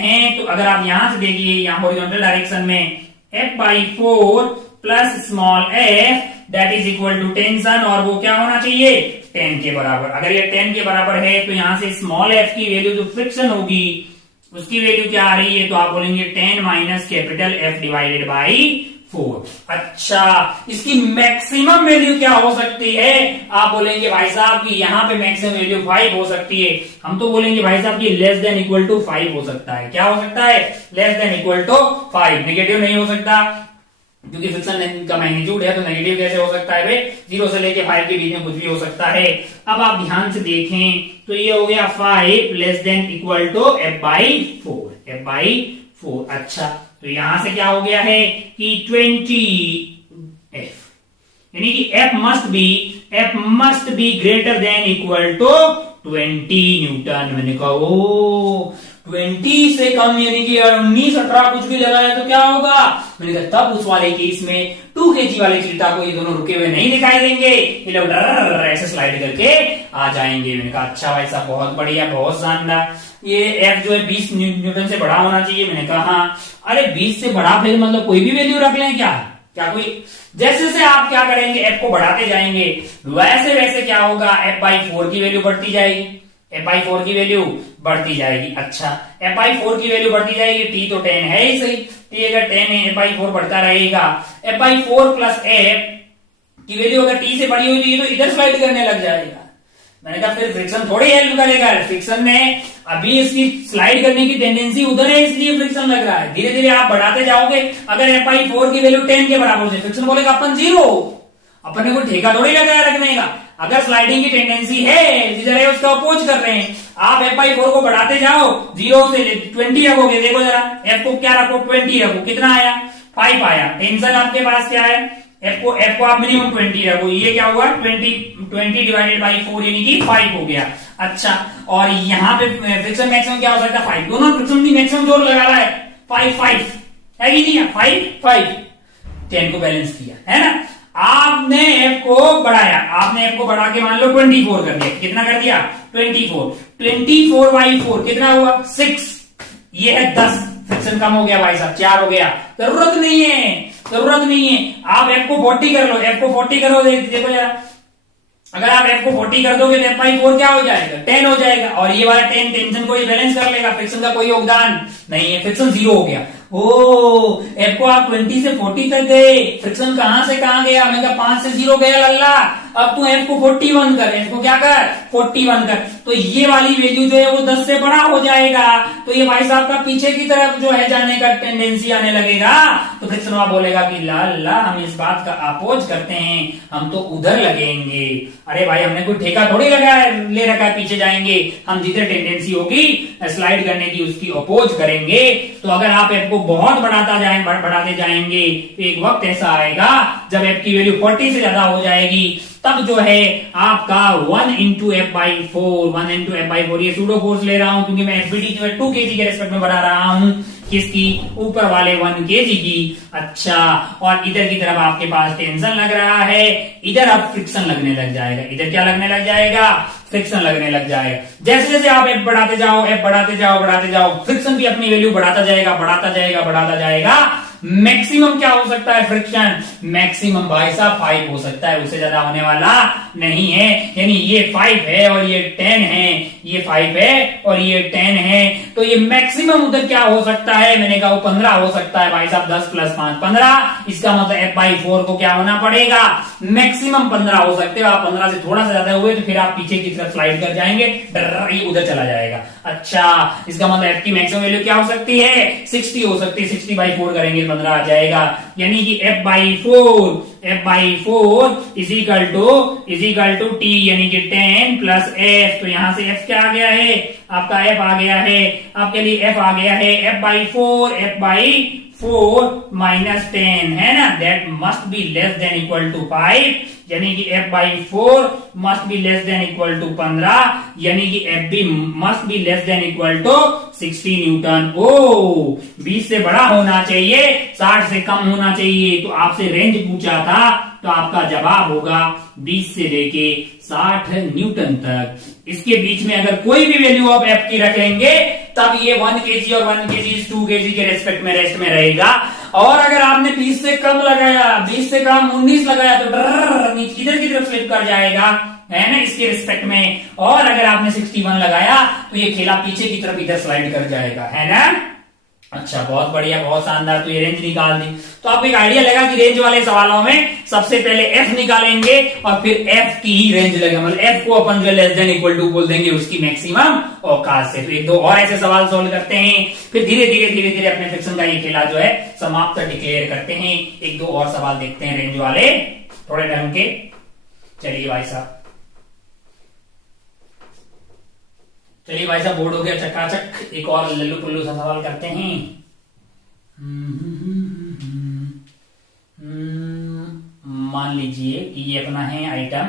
है तो अगर आप यहां से देखिए, यहाँ हॉरिजॉन्टल डायरेक्शन में F/4 plus small f that is equal to tension, और वो क्या होना चाहिए, 10 के बराबर। अगर ये 10 के बराबर है तो यहां से स्मॉल f की वैल्यू जो फ्रिक्शन होगी उसकी वैल्यू क्या आ रही है, तो आप बोलेंगे 10 minus capital F divided by 4। अच्छा इसकी मैक्सिमम वैल्यू क्या हो सकती है, आप बोलेंगे भाई साहब की यहाँ पे मैक्सिमम वैल्यू 5 हो सकती है। हम तो बोलेंगे भाई साहब की लेस देन इक्वल टू 5 हो सकता है। क्या हो सकता है, less than equal to 5। Negative नहीं हो सकता, क्योंकि फ्रिक्शन का मैग्नीट्यूड है, तो नेगेटिव कैसे हो सकता है भाई, 0 से लेके 5 के बीच में कुछ भी हो सकता है। अब आप ध्यान से देखें तो ये हो गया 5 less than equal to F/4। अच्छा तो यहां से क्या हो गया है कि 20F, यानी कि F must be greater than equal to 20 newton. मैंने कहा ओ 20 से कम यानी कि 19, 18 कुछ भी लगाया तो क्या होगा, मैंने कहा तब उस वाले केस में 2 kg वाले चीटा को ये दोनों रुके हुए नहीं दिखाई देंगे, ये लोग ऐसे स्लाइड करके आ जाएंगे। मैंने कहा अच्छा भाई साहब बहुत बढ़िया, बहुत शानदार। ये F जो है 20 न्यूटन से बड़ा होना चाहिए। मैंने कहा हाँ, अरे 20 से बड़ा फिर मतलब कोई भी वैल्यू रख लें क्या कोई, जैसे जैसे आप क्या करेंगे F को बढ़ाते जाएंगे वैसे वैसे क्या होगा, F/4 की वैल्यू बढ़ती जाएगी, F/4 की वैल्यू बढ़ती जाएगी। अच्छा F/4 की वैल्यू बढ़ती जाएगी, T तो 10 है ही सही, T अगर 10 है F/4 बढ़ता रहेगा। F/4 प्लस F की वैल्यू अगर T से बड़ी हुई तो ये तो इधर स्लाइड करने लग जाएगा। मैंने कहा फिर फ्रिक्शन थोड़ी हेल्प करेगा, फ्रिक्शन में अभी इसकी स्लाइड करने की टेंडेंसी उधर है, इसलिए फ्रिक्शन लग रहा है। धीरे धीरे आप बढ़ाते जाओगे, अगर F/4 की वैल्यू 10 के बराबर से, फ्रिक्शन बोलेगा अपन 0, अपन ने कोई ठेका थोड़ी लगाया रखने का। अगर स्लाइडिंग की टेंडेंसी है, जिधर है उसका अपोज कर रहे हैं, आप F/4 को बढ़ाते जाओ, 0 से 20 रखोगे, देखो जरा F को क्या रखो, 20 रखो, कितना आया, 5 आया। टेंशन आपके पास क्या है, F को आप मिनिमम 20 रखो, ये क्या हुआ 20 डिवाइडेड बाई 4 यानी कि 5 हो गया। अच्छा और यहाँ पे फ्रिक्शन मैक्सिमम क्या हो सकता है, 5। दोनों फ्रिक्शन की मैक्सिमम जोर लगा रहा है 5 है कि नहीं, 5 10 को बैलेंस किया है ना। आपने F को बढ़ाया, आपने F को बढ़ा के मान लो 24 कर दिया, कितना कर दिया 24/4 कितना हुआ 6, ये है 10, फ्रिक्शन कम हो गया भाई साहब, 4 हो गया। जरूरत नहीं है, आप F को 40 कर लो, F को 40 करो, देखो जरा, अगर आप F को 40 कर दोगे तो F/4 क्या हो जाएगा, 10 हो जाएगा, और ये वाला 10 टेंशन को ये बैलेंस कर लेगा, फ्रिक्शन का कोई योगदान नहीं है, फ्रिक्शन 0 हो गया। F को आप 20 से 40 तक गए, फ्रिक्शन कहां से कहां गया, मैं कहा 5 से 0 गया लल्ला। अब तू F को 41 कर, F को क्या कर 41 कर, तो ये वाली वैल्यू जो है वो 10 से बड़ा हो जाएगा, तो ये भाई साहब का पीछे की तरफ जो है जाने का टेंडेंसी आने लगेगा। तो फ्रिक्शन वाला बोलेगा कि ला हम इस बात का अपोज करते हैं, हम तो उधर लगेंगे। अरे भाई हमने कोई ठेका थोड़ी ले रखा है पीछे जाएंगे, हम जिधर टेंडेंसी होगी स्लाइड करने की उसकी अपोज करेंगे। तो अगर आप F को बहुत बढ़ाते जाएंगे तो एक वक्त ऐसा आएगा जब F की वैल्यू 40 से ज्यादा हो जाएगी, तब जो है आपका 1 into F/4 ये सूडो फोर्स ले रहा हूं क्योंकि मैं FBD जो है 2 kg के रेस्पेक्ट में बढ़ा रहा हूं, किसकी, ऊपर वाले 1 kg की। अच्छा और इधर की तरफ आपके पास टेंशन लग रहा है, इधर अब फ्रिक्शन लगने लग जाएगा, इधर क्या लगने लग जाएगा, फ्रिक्शन लगने लग जाएगा। जैसे जैसे आप F बढ़ाते जाओ, फ्रिक्शन भी अपनी वैल्यू बढ़ाता जाएगा। मैक्सिमम क्या हो सकता है फ्रिक्शन, मैक्सिमम भाई साहब 5 हो सकता है, उससे ज्यादा होने वाला नहीं है। यानी ये 5 है और ये 10 है, ये 5 है और ये 10 है, तो ये मैक्सिमम उधर क्या हो सकता है, मैंने कहा वो 15 हो सकता है भाई साहब, 10 + 5 15। इसका मतलब F/4 को क्या होना पड़ेगा, मैक्सिमम 15 हो सकते हो। आप 15 से थोड़ा सा ज्यादा हुए तो फिर आप पीछे की तरफ स्लाइड कर जाएंगे, ये उधर चला जाएगा। अच्छा इसका मतलब F की मैक्सिमम वैल्यू क्या हो सकती है, 60 हो सकती है, 60/4 करेंगे 15 आ जाएगा। यानी कि F/4 is equal to T यानी कि 10 + F। तो यहां से F क्या आ गया है, आपका F आ गया है, आपके लिए F आ गया है F/4 माइनस 10 है ना, that must be less than equal to 5, यानी कि F/4 must be less than equal to 15, यानी कि FB must be less than equal to 60 newton. 20 से बड़ा होना चाहिए, 60 से कम होना चाहिए। तो आपसे रेंज पूछा था तो आपका जवाब होगा 20 से लेके 60 न्यूटन तक। इसके बीच में अगर कोई भी वैल्यू आप एफ की रखेंगे तब ये 1 kg और 1 kg 2 kg के रेस्पेक्ट में रेस्ट में रहेगा। और अगर आपने 20 से कम लगाया, 20 से कम 19 लगाया तो इधर की तरफ स्लिप कर जाएगा, है ना, इसके रिस्पेक्ट में। और अगर आपने 61 लगाया तो ये खेला पीछे की तरफ इधर स्लाइड कर जाएगा, है ना। अच्छा, बहुत बढ़िया, बहुत शानदार। तो ये रेंज निकाल दी, तो आपको एक आइडिया लगा कि रेंज वाले सवालों में सबसे पहले एफ निकालेंगे और फिर एफ की ही रेंज लगेगा, मतलब एफ को अपन जो लेस देन इक्वल टू बोल देंगे उसकी मैक्सिमम औकात से। तो एक दो और ऐसे सवाल सोल्व करते हैं, फिर धीरे धीरे अपने फ्रिक्शन का ये खेला जो है समाप्त डिक्लेयर करते हैं। एक दो और सवाल देखते हैं रेंज वाले थोड़े ढंग के। चलिए भाई साहब, बोर्ड हो गया चकाचक। एक और लल्लू पुल्लू सा सवाल करते हैं। मान लीजिए कि ये अपना है आइटम,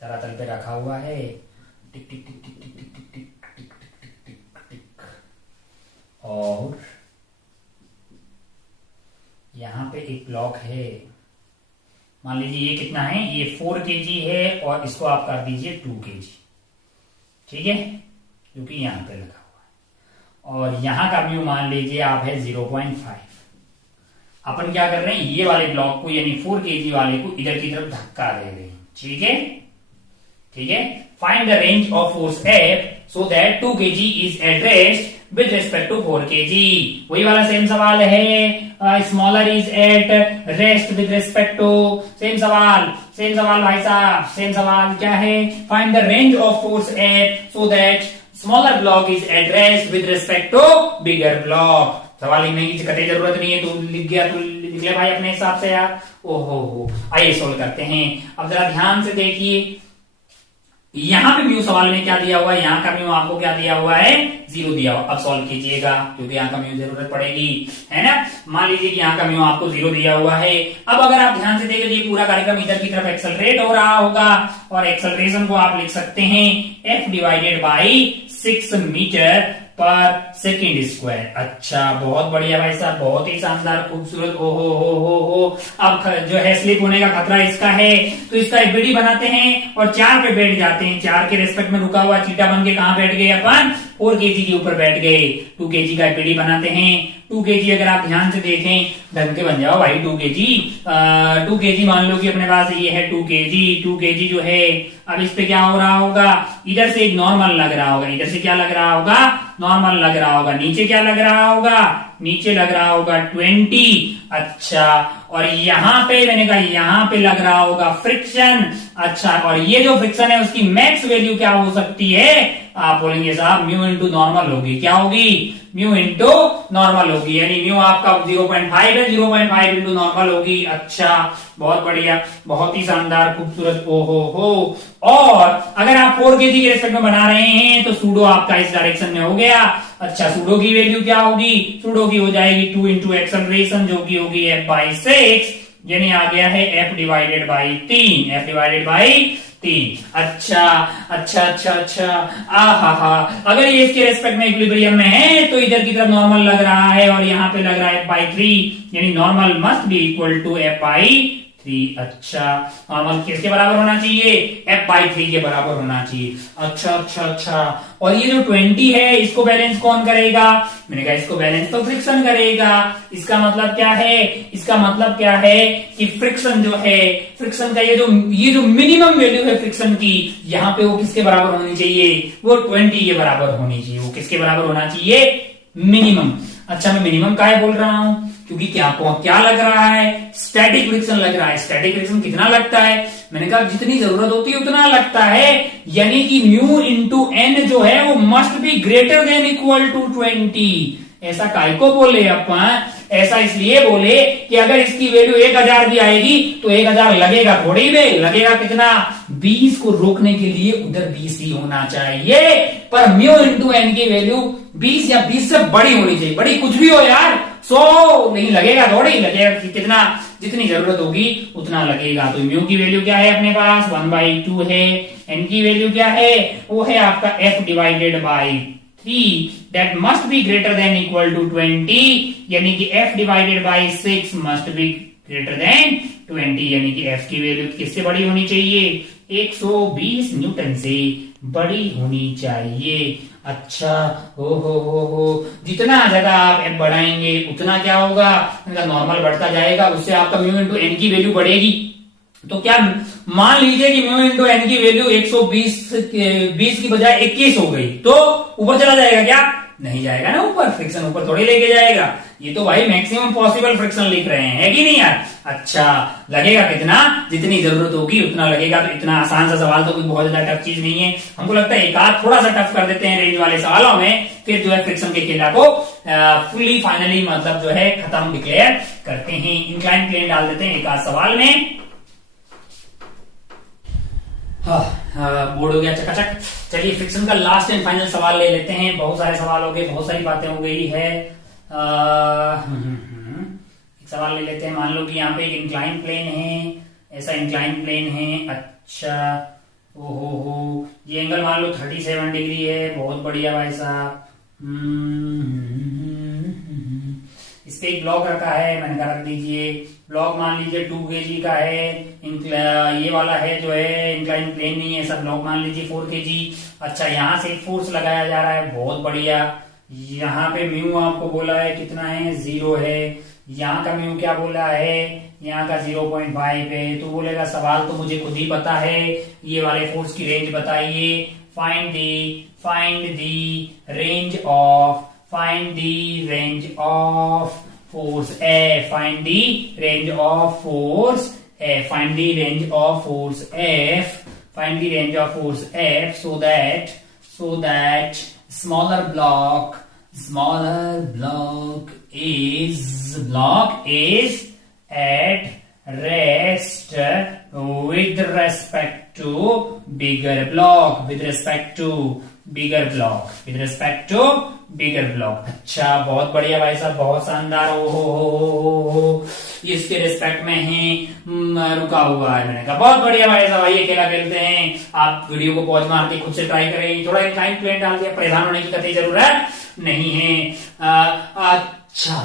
धरातल पे रखा हुआ है, टिक टिक टिक टिक टिक टिक टिक टिक टिक टिक टिक टिक, और यहां पे एक ब्लॉक है। मान लीजिए ये कितना है, ये 4 kg है और इसको आप कर दीजिए 2 kg, ठीक है, क्योंकि यहां पे लगा हुआ है। और यहां का म्यू मान लीजिए आप है 0.5। अपन क्या कर रहे हैं, ये वाले ब्लॉक को यानी 4 kg वाले को इधर की तरफ धक्का दे रहे हैं, ठीक है, ठीक है। Find the range of force F so that 2 kg is at rest with respect to 4 kg। वही वाला सेम सवाल है, smaller is at rest with respect to, same सवाल भाई साहब, सेम सवाल क्या है, find the range of force F so that smaller block is at rest with respect to bigger block. सवाल लिखने की कतई जरूरत नहीं है, तो लिख गया तो लिख ले भाई अपने हिसाब से यार। ओहो हो, आइए सोल्व करते हैं। अब जरा ध्यान से देखिए, यहां पे म्यू सवाल में क्या दिया हुआ है, यहाँ का म्यू आपको क्या दिया हुआ है, 0 दिया हुआ। अब सॉल्व कीजिएगा क्योंकि यहाँ का म्यू जरूरत पड़ेगी, है ना। मान लीजिए कि यहाँ का म्यू आपको 0 दिया हुआ है। अब अगर आप ध्यान से देखें, ये पूरा कार्यक्रम इधर की तरफ एक्सेलरेट हो रहा होगा और एक्सेलरेशन को आप लिख सकते हैं f divided by 6 metre per second square. अच्छा, बहुत बढ़िया भाई साहब, बहुत ही शानदार, खूबसूरत। ओ हो। अब जो है स्लिप होने का खतरा इसका है, तो इसका एक बीडी बनाते हैं और 4 पे बैठ जाते हैं। 4 के रेस्पेक्ट में रुका हुआ चीटा बन के कहां बैठ गए अपन, 4 kg के ऊपर बैठ गए। 2 kg का बीडी बनाते हैं। 2 kg अगर आप ध्यान से देखें, ढंग के बन जाओ भाई। 2 kg मान लो कि अपने पास ये है 2 kg जो है, अब इस पे क्या हो रहा होगा, इधर से एक नॉर्मल लग रहा होगा, इधर से क्या लग रहा होगा, नॉर्मल लग रहा होगा। नीचे क्या लग रहा होगा, नीचे लग रहा होगा 20। अच्छा, और यहाँ पे मैंने कहा यहाँ पे लग रहा होगा फ्रिक्शन। अच्छा, और ये जो फ्रिक्शन है उसकी मैक्स वैल्यू क्या हो सकती है, आप बोलेंगे साहब म्यू इंटू नॉर्मल होगी। क्या होगी, म्यू इंटू नॉर्मल होगी, यानी म्यू आपका 0.5 है, 0.5 इंटू नॉर्मल होगी। अच्छा, बहुत बढ़िया, बहुत ही शानदार, खूबसूरत। ओहो हो। और अगर आप 4 kg के रेस्पेक्ट में बना रहे हैं तो सूडो आपका इस डायरेक्शन में हो गया। अच्छा, सूडो की वैल्यू क्या होगी, सूडो की हो जाएगी 2 इंटू एक्सेलरेशन जो की होगी f/6, यानी आ गया है f divided by 3, f divided by 3। अच्छा, आहा, अगर ये इसके रेस्पेक्ट में इक्विलिब्रियम में है तो इधर की तरफ नॉर्मल लग रहा है और यहाँ पे लग रहा है f/3, यानी normal must be equal to f/3। अच्छा, नॉर्मल किसके बराबर होना चाहिए, f/3 के बराबर होना चाहिए। अच्छा, और ये जो 20 है इसको बैलेंस कौन करेगा, मैंने कहा इसको बैलेंस तो फ्रिक्शन करेगा। इसका मतलब क्या है, इसका मतलब क्या है कि फ्रिक्शन जो है, फ्रिक्शन का ये जो मिनिमम वैल्यू है फ्रिक्शन की, यहाँ पे वो किसके बराबर होनी चाहिए, वो 20 के बराबर होनी चाहिए। वो किसके बराबर होना चाहिए, मिनिमम। अच्छा, मैं मिनिमम काहे बोल रहा हूं, क्योंकि क्या लग रहा है, स्टैटिक फ्रिक्शन लग रहा है। स्टैटिक फ्रिक्शन कितना लगता है, मैंने कहा जितनी जरूरत होती है उतना लगता है, यानी कि म्यू इंटू एन जो है वो must be greater than equal to 20। ऐसा काय को बोले अपन, ऐसा इसलिए बोले कि अगर इसकी वैल्यू 1000 भी आएगी तो 1000 लगेगा थोड़ी बे, लगेगा कितना, 20 को रोकने के लिए उधर 20 ही होना चाहिए, पर म्यू इंटू एन की वैल्यू 20 या 20 से बड़ी होनी चाहिए। बड़ी कुछ भी हो यार, 100 नहीं लगेगा, थोड़ी लगेगा, कितना, जितनी जरूरत होगी उतना लगेगा। तो म्यू की वैल्यू क्या है अपने पास, 1/2 है। एन की वैल्यू क्या है, वो है आपका f divided by 3 that must be greater than equal to 20, यानी कि f divided by 6 must be greater than 20, यानी कि f की वैल्यू किससे बड़ी होनी चाहिए? 120 न्यूटन से बड़ी होनी चाहिए। अच्छा, हो जितना ज्यादा आप f बढ़ाएंगे उतना क्या होगा? इनका नॉर्मल बढ़ता जाएगा, उससे आपका म्यू इंटू एन की वैल्यू बढ़ेगी। तो क्या मान लीजिए कि म्यू इंटू एन की वैल्यू 120 की बजाय 21 हो गई, तो ऊपर चला जाएगा क्या? नहीं जाएगा ना ऊपर, फ्रिक्शन ऊपर थोड़ी लेके जाएगा। ये तो भाई मैक्सिमम पॉसिबल फ्रिक्शन लिख रहे हैं, है कि नहीं यार? अच्छा, लगेगा कितना? जितनी जरूरत होगी उतना लगेगा। तो इतना आसान सा सवाल तो कोई बहुत ज्यादा टफ चीज नहीं है। हमको लगता है एक आध थोड़ा सा टफ कर देते हैं रेंज वाले सवालों में, फिर जो है फ्रिक्शन के खेला को फुली फाइनली मतलब जो है खत्म डिक्लेयर करते हैं। इंक्लाइन प्लेन डाल देते हैं एक आध सवाल में। बोर्ड हो गया चकाचक। चलिए फ्रिक्शन का लास्ट एंड फाइनल सवाल ले लेते हैं। बहुत सारे सवाल हो गए, बहुत सारी बातें हो गई है। एक सवाल ले लेते हैं। मान लो कि यहाँ पे एक इंक्लाइन प्लेन है, ऐसा इंक्लाइन प्लेन है। अच्छा, ओहो, ये एंगल मान लो 37 डिग्री है। बहुत बढ़िया भाई साहब। इस पे एक ब्लॉक रखा है, मैंने कहा रख दीजिए। ब्लॉक मान लीजिए 2 kg का है। ये वाला है जो है इंक्लाइन प्लेन नहीं है, ऐसा ब्लॉक मान लीजिए 4 kg। अच्छा, यहाँ से फोर्स लगाया जा रहा है, बहुत बढ़िया। यहाँ पे म्यू आपको बोला है कितना है? 0 है। यहाँ का म्यू क्या बोला है? यहाँ का 0.5 है। तो बोलेगा सवाल तो मुझे खुद ही पता है, ये वाले फोर्स की रेंज बताइए। Find the range of force F. Find the range of force F. Find the range of force F. Find the range of force F so that smaller block is at rest with respect to bigger block. अच्छा, बहुत बढ़िया भाई साहब, बहुत शानदार। हो इसके रिस्पेक्ट में है, रुका हुआ है। मैंने कहा बहुत बढ़िया भाई साहब, आइए खेला खेलते हैं। आप वीडियो को पॉज मार के खुद से ट्राई करें। थोड़ा इंक्लाइन प्लेन डाल दिया, परेशान होने की कतई जरूरत नहीं है। अच्छा,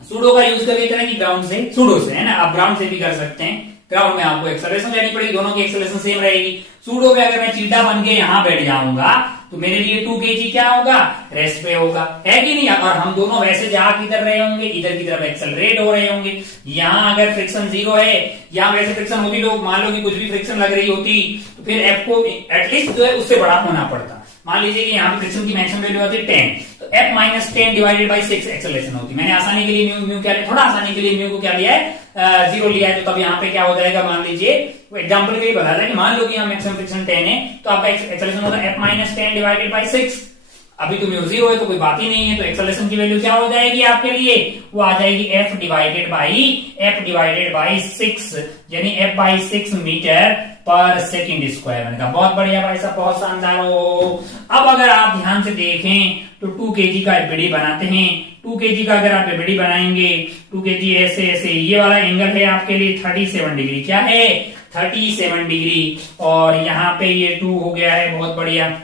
सूडो का यूज करके करें कि ग्राउंड से? सूडो से, है ना? आप ग्राउंड से भी कर सकते हैं। ग्राउंड में आपको एक्सेलरेशन लेनी पड़ेगी, दोनों की एक्सेलरेशन सेम रहेगी। सूडो में अगर मैं चीटा बन के यहाँ बैठ जाऊंगा तो मेरे लिए 2 kg क्या होगा? रेस्ट पे होगा, है कि नहीं? और हम दोनों वैसे जहां किधर रहे होंगे, इधर की तरफ एक्सेलरेट हो रहे होंगे। यहाँ अगर फ्रिक्शन 0 है, यहाँ वैसे फ्रिक्शन होती तो मान लो कि कुछ भी फ्रिक्शन लग रही होती तो फिर एफ को एटलीस्ट जो है उससे बड़ा होना पड़ता। मान लीजिए कि यहाँ पे फ्रिक्शन की मैक्सिमम वैल्यू होती है 10, तो f minus 10 divided by 6 acceleration होती। मैंने आसानी के लिए म्यू क्या लिया, थोड़ा आसानी के लिए म्यू को क्या लिया है? 0 लिया है। तो तब यहाँ पे क्या हो जाएगा? मान लीजिए एग्जाम्पल के लिए बता रहा है कि मान लो कि यहाँ मैक्सिमम फ्रिक्शन 10 है, तो आपका एक्सेलरेशन होगा f माइनस 10 डिवाइडेड बाई 6। अभी तो म्यू 0 है तो कोई बात ही नहीं है, तो एक्सेलरेशन की वैल्यू क्या हो जाएगी आपके लिए? वो आ जाएगी f डिवाइडेड बाई 6, यानी f by 6 metre per second square. मैंने कहा बहुत बढ़िया भाई साहब, बहुत शानदार हो। अब अगर आप ध्यान से देखें तो 2 kg का एफबीडी बनाते हैं। 2 kg का अगर आप एफबीडी बनाएंगे, 2 kg ऐसे, ये वाला एंगल है आपके लिए 37 डिग्री। क्या है? 37 डिग्री। और यहाँ पे ये 2 हो गया है, बहुत बढ़िया,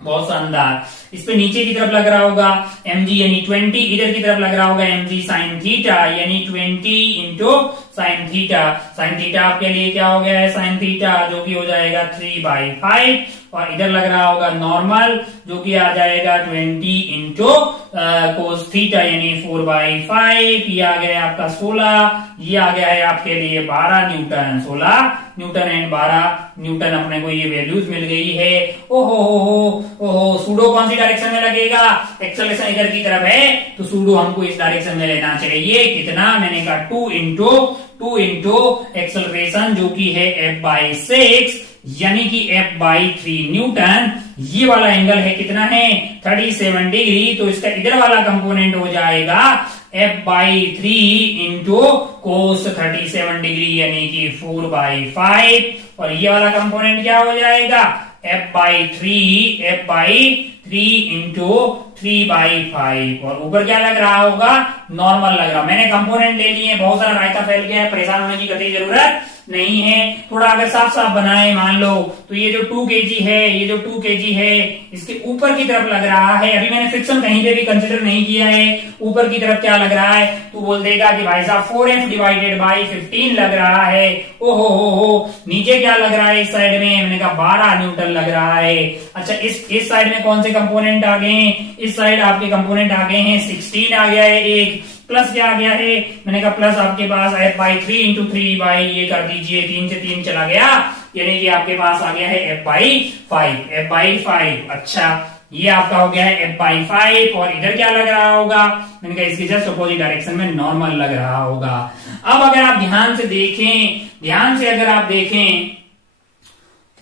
बहुत शानदार। इस पे नीचे की तरफ लग रहा होगा mg यानी 20, इधर की तरफ लग रहा होगा mg साइन थीटा यानी 20 into sine theta. Sine theta आपके लिए क्या हो गया है? साइन थीटा, जो कि हो जाएगा 3/5। और इधर लग रहा होगा नॉर्मल, जो कि आ जाएगा 20 इंटू कोस थीटा यानी 4/5। ये आ गया आपका 16, ये आ गया है आपके लिए 12 न्यूटन। 16 न्यूटन एंड 12 न्यूटन, अपने को ये वैल्यूज मिल गई है। ओहो, सूडो कौन सी डायरेक्शन में लगेगा? एक्सेलरेशन इधर की तरफ है, तो सूडो हमको इस डायरेक्शन में लेना चाहिए। कितना? मैंने कहा 2 इंटू एक्सेलरेशन, जो कि है f/6 यानी कि f/3 न्यूटन। ये वाला एंगल है कितना है? 37 डिग्री। तो इसका इधर वाला कंपोनेंट हो जाएगा f/3 इंटू कोस 37 डिग्री यानी कि 4/5। और ये वाला कंपोनेंट क्या हो जाएगा? f/3 into 3/5। और ऊपर क्या लग रहा होगा? नॉर्मल लग रहा। मैंने कंपोनेंट ले लिए, बहुत सारा रायता फैल गया है, परेशान होने की कतई जरूरत नहीं है। थोड़ा अगर साफ साफ बनाए मान लो तो ये जो 2 kg है, ये जो 2 kg है इसके ऊपर की तरफ लग रहा है। अभी मैंने फ्रिक्शन कहीं पे भी कंसिडर नहीं किया है। ऊपर की तरफ क्या लग रहा है, तो बोल देगा कि भाई साहब 4F डिवाइडेड बाई 15 लग रहा है। ओहो हो, नीचे क्या लग रहा है इस साइड में, मैंने कहा 12 न्यूटन लग रहा है। अच्छा इस साइड में कौन से कंपोनेंट आ गए हैं, इस साइड आपके कंपोनेंट आ गए हैं 16 आ गया है एक, प्लस क्या आ गया है, मैंने कहा प्लस आपके पास F बाई 3 इंटू 3 बाई ये कर दीजिए, 3 से 3 चला गया, यानी कि आपके पास आ गया है F बाई 5। अच्छा ये आपका हो गया है F बाई 5 और इधर क्या लग रहा होगा, मैंने कहा इसके जस्ट अपोजिट डायरेक्शन में नॉर्मल लग रहा होगा। अब अगर आप ध्यान से अगर आप देखें,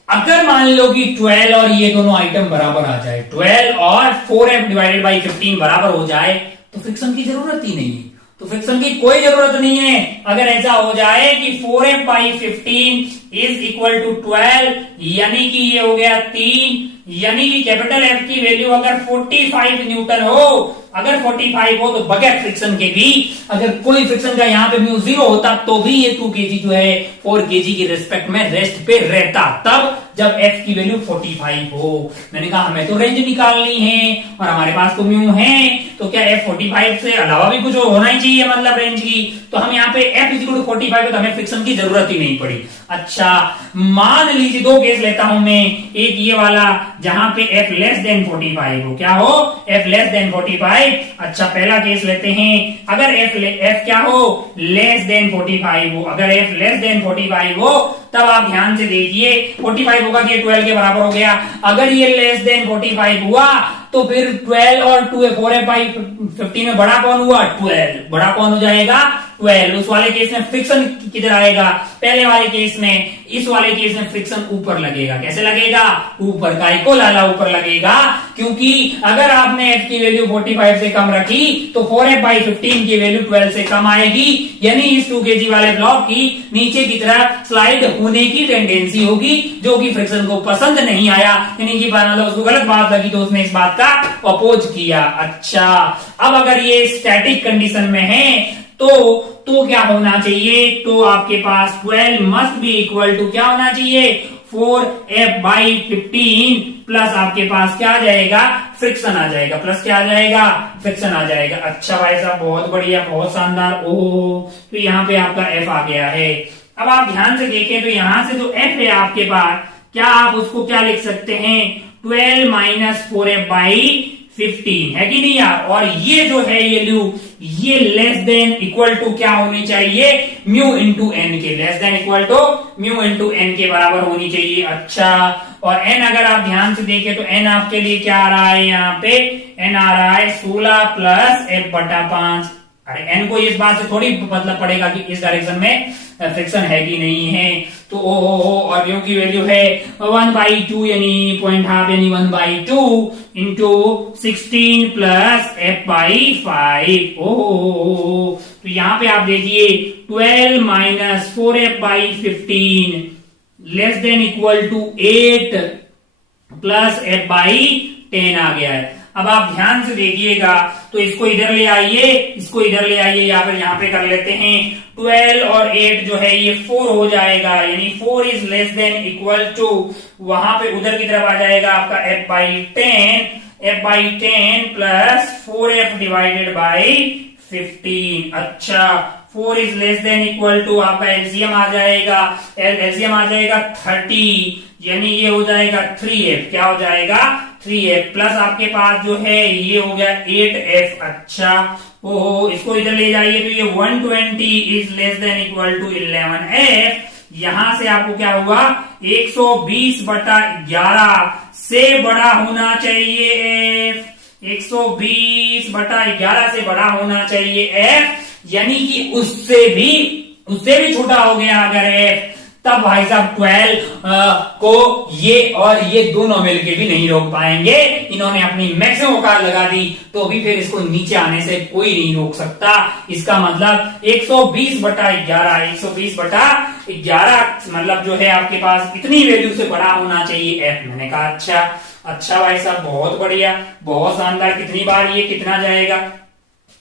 अगर मान लो कि 12 और ये दोनों आइटम बराबर आ जाए, 12 और 4F डिवाइडेड बाई 15 बराबर हो जाए तो फ्रिक्शन की जरूरत ही नहीं है, तो फ्रिक्शन की कोई जरूरत नहीं है। अगर ऐसा हो जाए कि 4F by 15 is equal to 12, यानी कि ये हो गया 3, यानी कि कैपिटल F की वैल्यू अगर 45 न्यूटन हो, अगर 45 हो तो बगैर फ्रिक्शन के भी, अगर कोई फ्रिक्शन का यहाँ पे म्यू 0 होता तो भी ये 2 kg जो है 4 kg की रिस्पेक्ट में रेस्ट पे रहता, तब जब F की वैल्यू 45 हो। मैंने कहा हमें तो रेंज निकालनी है और हमारे पास तो म्यू है, तो क्या F 45 से अलावा भी कुछ होना ही चाहिए मतलब रेंज की, तो हम यहाँ पे F इक्वल टू 45 है तो हमें फ्रिक्शन की जरूरत ही नहीं पड़ी। अच्छा मान लीजिए 2 केस लेता हूं मैं, एक ये वाला जहां पे F लेस देन 45 हो, क्या हो, F लेस देन 45। अच्छा पहला केस लेते हैं, अगर F क्या हो, लेस देन 45 हो, अगर F लेस देन 45 हो तब आप ध्यान से देखिए 45 होगा कि 12 के बराबर हो गया। अगर ये लेस देन 45 हुआ तो फिर 12 और 4F बाई 15 में बड़ा कौन हुआ, 12, बड़ा कौन हो जाएगा 12। उस वाले केस में फ्रिक्शन किधर आएगा, पहले वाले केस में, इस वाले केस में फ्रिक्शन ऊपर लगेगा। कैसे लगेगा, ऊपर का इको लाला ऊपर लगेगा, क्योंकि अगर आपने F की वैल्यू 45 से कम रखी तो 4F बाई 15 की वैल्यू 12 से कम आएगी, यानी इस 2 kg वाले ब्लॉक की नीचे की तरफ स्लाइड होने की टेंडेंसी होगी, जो कि फ्रिक्शन को पसंद नहीं आया, यानी कि मतलब उसको गलत बात लगी तो उसने इस बात का अपोज किया। अच्छा अब अगर ये स्टैटिक कंडीशन में है तो क्या होना चाहिए, तो आपके पास 12 मस्ट बी इक्वल टू क्या होना चाहिए, 4F बाई 15 प्लस आपके पास क्या आ जाएगा, फ्रिक्शन आ जाएगा, प्लस क्या आ जाएगा, फ्रिक्शन आ जाएगा। अच्छा भाई साहब बहुत बढ़िया, बहुत शानदार। ओह तो यहाँ पे आपका F आ गया है। अब आप ध्यान से देखें तो यहां से जो F है आपके पास, क्या आप उसको क्या लिख सकते हैं, 12 माइनस 4F बाई 15 है कि नहीं यार। और ये जो है ये ल्यू, ये लेस देन इक्वल टू क्या होनी चाहिए, म्यू इंटू एन के, less than equal to mu into N के बराबर होनी चाहिए। अच्छा और एन अगर आप ध्यान से देखें तो एन आपके लिए क्या आ रहा है, यहाँ पे एन आ रहा है 16 प्लस F बटा 5। अरे एन को इस बात से थोड़ी मतलब पड़ेगा कि इस डायरेक्शन में फ्रिक्शन है कि नहीं है, तो ओ और म्यू की वैल्यू है 1/2 यानी 0.5 यानी 1/2 इंटू 16 प्लस F बाई 5। ओ तो यहाँ पे आप देखिए 12 minus 4F by 15 less than equal to 8 plus F by 10 आ गया है। अब आप ध्यान से देखिएगा तो इसको इधर ले आइए, इसको इधर ले आइए, या फिर यहाँ पे कर लेते हैं 12 और 8 जो है ये 4 हो जाएगा, यानी 4 is less than equal to, वहां पे उधर की तरफ आ जाएगा आपका F by 10 plus 4F divided by 15। अच्छा 4 is less than equal to आपका एलसीएम आ जाएगा, एलसीएम आ जाएगा 30, यानी ये हो जाएगा 3F, क्या हो जाएगा 3F प्लस आपके पास जो है ये हो गया 8F। अच्छा ओ इसको इधर ले जाइए तो ये 120 is less than equal to 11F। यहां से आपको क्या होगा 120 बटा 11 से बड़ा होना चाहिए F, 120 बटा 11 से बड़ा होना चाहिए F, यानी कि उससे भी छोटा हो गया अगर F, तब भाई साहब 12 को ये और ये दोनों मिलके भी नहीं रोक पाएंगे। इन्होंने अपनी मैक्सिमम औकात लगा दी तो भी फिर इसको नीचे आने से कोई नहीं रोक सकता। इसका मतलब 120 बटा 11, 120 बटा 11 मतलब जो है आपके पास इतनी वैल्यू से बड़ा होना चाहिए F। मैंने कहा अच्छा भाई साहब बहुत बढ़िया, बहुत शानदार। कितनी बार ये कितना जाएगा,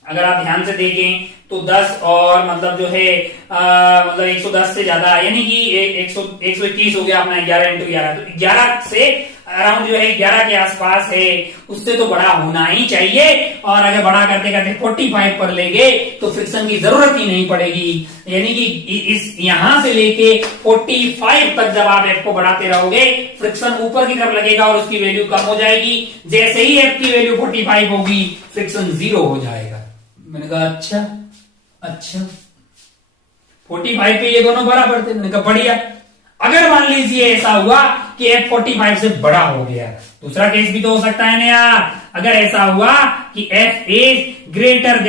अगर आप ध्यान से देखें तो 10 और मतलब जो है मतलब 110 से ज्यादा, यानी कि 121 हो गया अपना 11 इंटू 11, तो 11 से अराउंड जो है 11 के आसपास है, उससे तो बड़ा होना ही चाहिए। और अगर बड़ा करते करते 45 पर ले गए तो फ्रिक्शन की जरूरत ही नहीं पड़ेगी, यानी कि इस यहां से लेके 45 तक जब आप एफ को बढ़ाते रहोगे फ्रिक्शन ऊपर की तरफ लगेगा और उसकी वैल्यू कम हो जाएगी। जैसे ही एफ की वैल्यू 45 होगी फ्रिक्शन 0 हो जाएगा। मैंने कहा अच्छा 45 पे ये दोनों बराबर थे। मैंने कहा बढ़िया। अगर मान लीजिए ऐसा हुआ कि एफ 45 से बड़ा हो गया, दूसरा केस भी तो हो सकता है ना यार। अगर ऐसा हुआ कि F is greater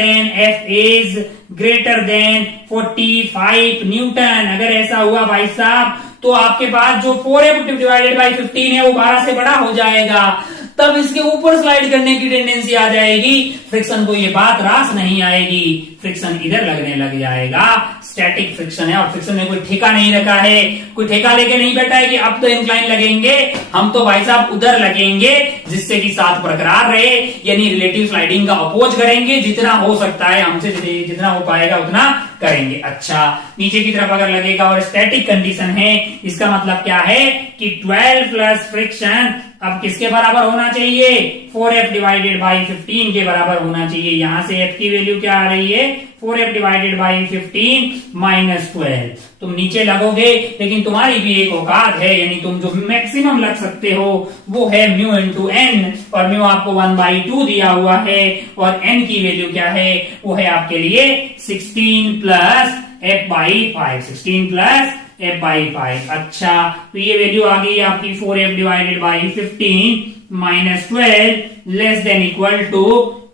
than 45 Newton, अगर ऐसा हुआ भाई साहब, तो आपके पास जो 4f डिवाइडेड बाई 15 है वो 12 से बड़ा हो जाएगा, तब इसके ऊपर स्लाइड करने की टेंडेंसी आ जाएगी। फ्रिक्शन को ये बात रास नहीं आएगी, फ्रिक्शन इधर लगने लग जाएगा। स्टैटिक फ्रिक्शन है और फ्रिक्शन में कोई ठेका नहीं रखा है, कोई ठेका लेके नहीं बैठा है कि अब तो इंक्लाइन लगेंगे, हम तो भाई साहब उधर लगेंगे जिससे कि साथ बरकरार रहे, यानी रिलेटिव स्लाइडिंग का अपोज करेंगे। जितना हो सकता है हमसे जितना हो पाएगा उतना करेंगे। अच्छा, नीचे की तरफ अगर लगेगा और स्टैटिक कंडीशन है, इसका मतलब क्या है कि 12 प्लस फ्रिक्शन अब किसके बराबर होना चाहिए, 4f डिवाइडेड बाई 15 के बराबर होना चाहिए। यहां से f की वैल्यू क्या आ रही है, 4f डिवाइडेड बाई 15 माइनस 12। तुम नीचे लगोगे लेकिन तुम्हारी भी एक औकात है, यानी तुम जो मैक्सिमम लग सकते हो वो है म्यू इंटू एन, और म्यू आपको 1/2 दिया हुआ है, और एन की वैल्यू क्या है, वो है आपके लिए 16 plus f by 5, 16 plus f by 5। अच्छा, तो ये वैल्यू आ गई आपकी 4f divided by 15 minus 12 less than equal to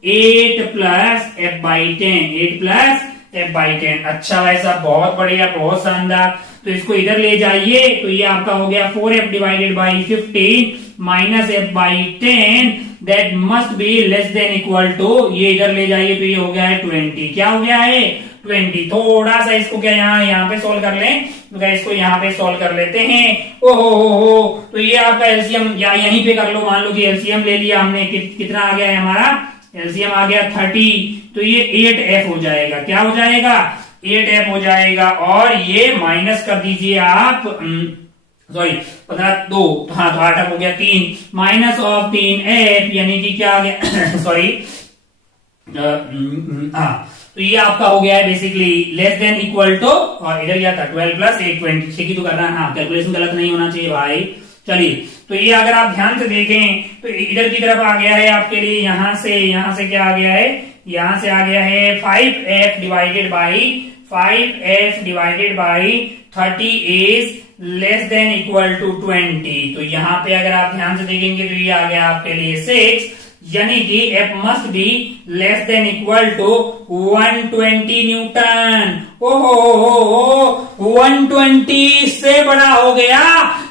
8 plus f by 10, 8 plus f by 10। अच्छा भाई साहब, बहुत बढ़िया, बहुत शानदार। तो इसको इधर ले जाइए, तो ये आपका हो गया 4f divided by 15 minus f by 10, that must be less than equal to, ये इधर ले जाइए तो ये हो गया है 20। क्या हो गया है, 20। थोड़ा सा इसको क्या यहाँ पे सोल्व कर लें, तो इसको यहाँ पे सोल्व कर लेते हैं। ओहो हो, तो ये आपका एलसीएम या यहीं पे कर लो, मान लो कि एलसीएम ले लिया हमने, कितना आ गया है हमारा, एलसीएम आ गया 30, तो ये 8f हो जाएगा। क्या हो जाएगा, 8f हो जाएगा। और ये माइनस कर दीजिए आप, सॉरी 15 2, हाँ तो 8f हो गया 3 माइनस ऑफ 3f, यानी कि क्या आ गया सॉरी हाँ, तो ये आपका हो गया है basically less than equal to, और इधर क्या था 12 प्लस 8 20, ठीक ही तो करना है, हाँ कैलकुलेशन गलत नहीं होना चाहिए भाई। चलिए, तो ये अगर आप ध्यान से देखें तो इधर की तरफ आ गया है आपके लिए, यहां से क्या आ गया है, यहां से आ गया है 5f divided by 30 is less than equal to 20। तो यहाँ पे अगर आप ध्यान से देखेंगे तो ये आ गया आपके लिए 6, यानी कि f must be less than equal to 120 newton. ओहो 120 से बड़ा हो गया,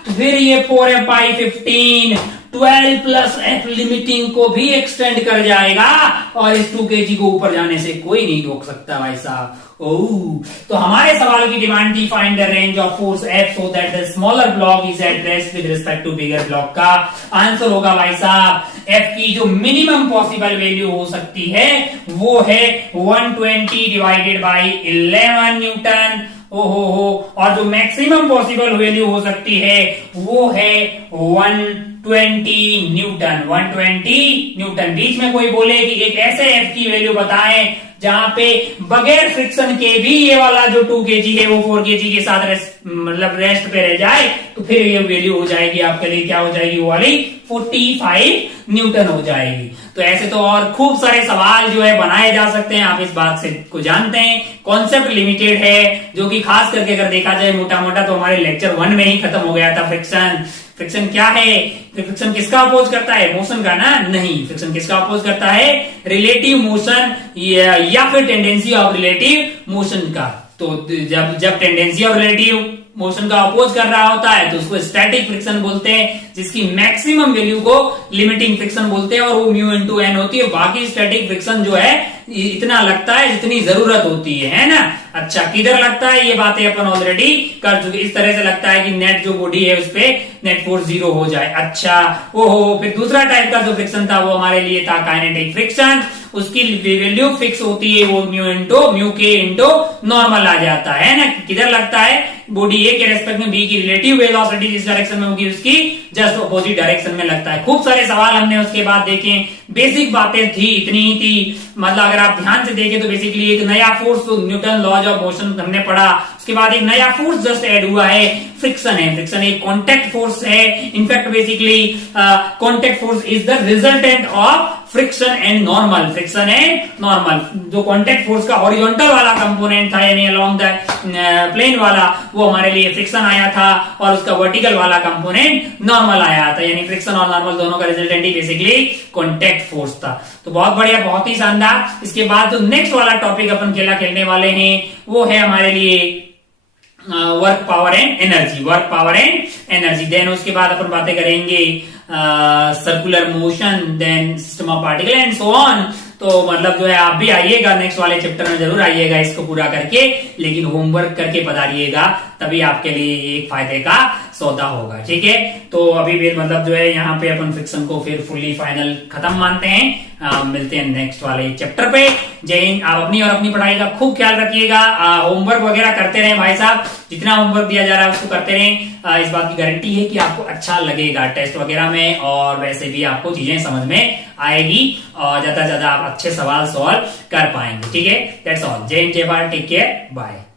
तो फिर ये 4f by 15 12 plus f limiting को भी एक्सटेंड कर जाएगा, और इस 2 kg को ऊपर जाने से कोई नहीं रोक सकता भाई साहब। तो हमारे सवाल की डिमांड थी find the range of force F so that the smaller block is at rest with respect to bigger block. का आंसर होगा भाई साहब F की जो मिनिमम पॉसिबल वैल्यू हो सकती है वो है 120 डिवाइडेड बाई 11 न्यूटन। ओहो, और जो मैक्सिमम पॉसिबल वैल्यू हो सकती है वो है 120 न्यूटन। 120 न्यूटन। बीच में कोई बोले कि एक ऐसे F की वैल्यू बताएं जहां पे बगैर फ्रिक्शन के भी ये वाला जो 2 kg है वो 4 kg के साथ रेस्ट पे रह जाए, तो फिर ये वैल्यू हो जाएगी आपके लिए, क्या हो जाएगी, वो वाली 45 न्यूटन हो जाएगी। तो ऐसे तो और खूब सारे सवाल जो है बनाए जा सकते हैं, आप इस बात से को जानते हैं। कॉन्सेप्ट लिमिटेड है, जो कि खास करके अगर देखा जाए मोटा मोटा तो हमारे लेक्चर 1 में ही खत्म हो गया था। फ्रिक्शन क्या है, फ्रिक्शन किसका अपोज करता है, मोशन का ना, नहीं, फ्रिक्शन किसका अपोज करता है, रिलेटिव मोशन या फिर टेंडेंसी ऑफ रिलेटिव मोशन का। तो जब टेंडेंसी ऑफ रिलेटिव मोशन का अपोज कर रहा होता है तो उसको स्टैटिक फ्रिक्शन बोलते हैं, जिसकी मैक्सिमम वैल्यू को लिमिटिंग फ्रिक्शन बोलते हैं, और वो म्यू इंटू एन होती है। बाकी स्टैटिक फ्रिक्शन जो है इतना लगता है जितनी जरूरत होती है ना। अच्छा, किधर लगता है, ये बातें अपन ऑलरेडी कर चुके। इस तरह से लगता है कि नेट जो बॉडी है उस पे नेट फोर्स 0 हो जाए। अच्छा, ओहो, फिर दूसरा टाइप का जो फ्रिक्शन था वो हमारे लिए था काइनेटिक फ्रिक्शन। उसकी वैल्यू फिक्स होती है, वो म्यू के इंटू नॉर्मल आ जाता है ना। किधर लगता है, बॉडी ए के रेस्पेक्ट में बी की रिलेटिव वेलोसिटी जिस डायरेक्शन में होगी उसकी जस्ट अपोजिट डायरेक्शन में लगता है। खूब सारे सवाल हमने उसके बाद देखे, बेसिक बातें थी, इतनी ही थी। मतलब अगर आप ध्यान से देखें तो बेसिकली एक नया force, Newton laws of motion हमने पढ़ा, उसके बाद एक नया फोर्स जस्ट ऐड हुआ है, फ्रिक्शन है। फ्रिक्शन एक कांटेक्ट फोर्स है। In fact basically contact force is the resultant of friction and normal. Friction and normal, जो कांटेक्ट फोर्स का हॉरिजॉन्टल वाला कंपोनेंट था यानी अलोंग द प्लेन वाला, वो हमारे लिए फ्रिक्शन आया था, और उसका वर्टिकल वाला कंपोनेंट नॉर्मल आया था। यानी फ्रिक्शन और नॉर्मल दोनों का रिजल्टेंट ही बेसिकली कांटेक्ट फोर्स था। तो बहुत बढ़िया, बहुत ही शानदार। इसके बाद जो नेक्स्ट वाला टॉपिक अपन खेलने वाले हैं वो है हमारे लिए work power and energy. Work power and energy. Then उसके बाद अपन बातें करेंगे circular motion, then system of particle and so on. तो मतलब जो है आप भी आइएगा, नेक्स्ट वाले चैप्टर में जरूर आइएगा इसको पूरा करके, लेकिन होमवर्क करके पधारिएगा, तभी आपके लिए एक फायदे का सौदा होगा। ठीक है, तो अभी भी मतलब जो है यहाँ पे अपन फ्रिक्शन को फिर फुली फाइनल खत्म मानते हैं। मिलते हैं नेक्स्ट वाले चैप्टर पे। जय हिंद। आप अपनी और अपनी पढ़ाई का खूब ख्याल रखिएगा। होमवर्क वगैरह करते रहें भाई साहब, जितना होमवर्क दिया जा रहा है उसको करते रहें। इस बात की गारंटी है कि आपको अच्छा लगेगा टेस्ट वगैरह में, और वैसे भी आपको चीजें समझ में आएगी और ज्यादा से ज्यादा आप अच्छे सवाल सॉल्व कर पाएंगे। ठीक है, दैट्स ऑल। जय हिंद, जय भारत, टेक केयर, बाय।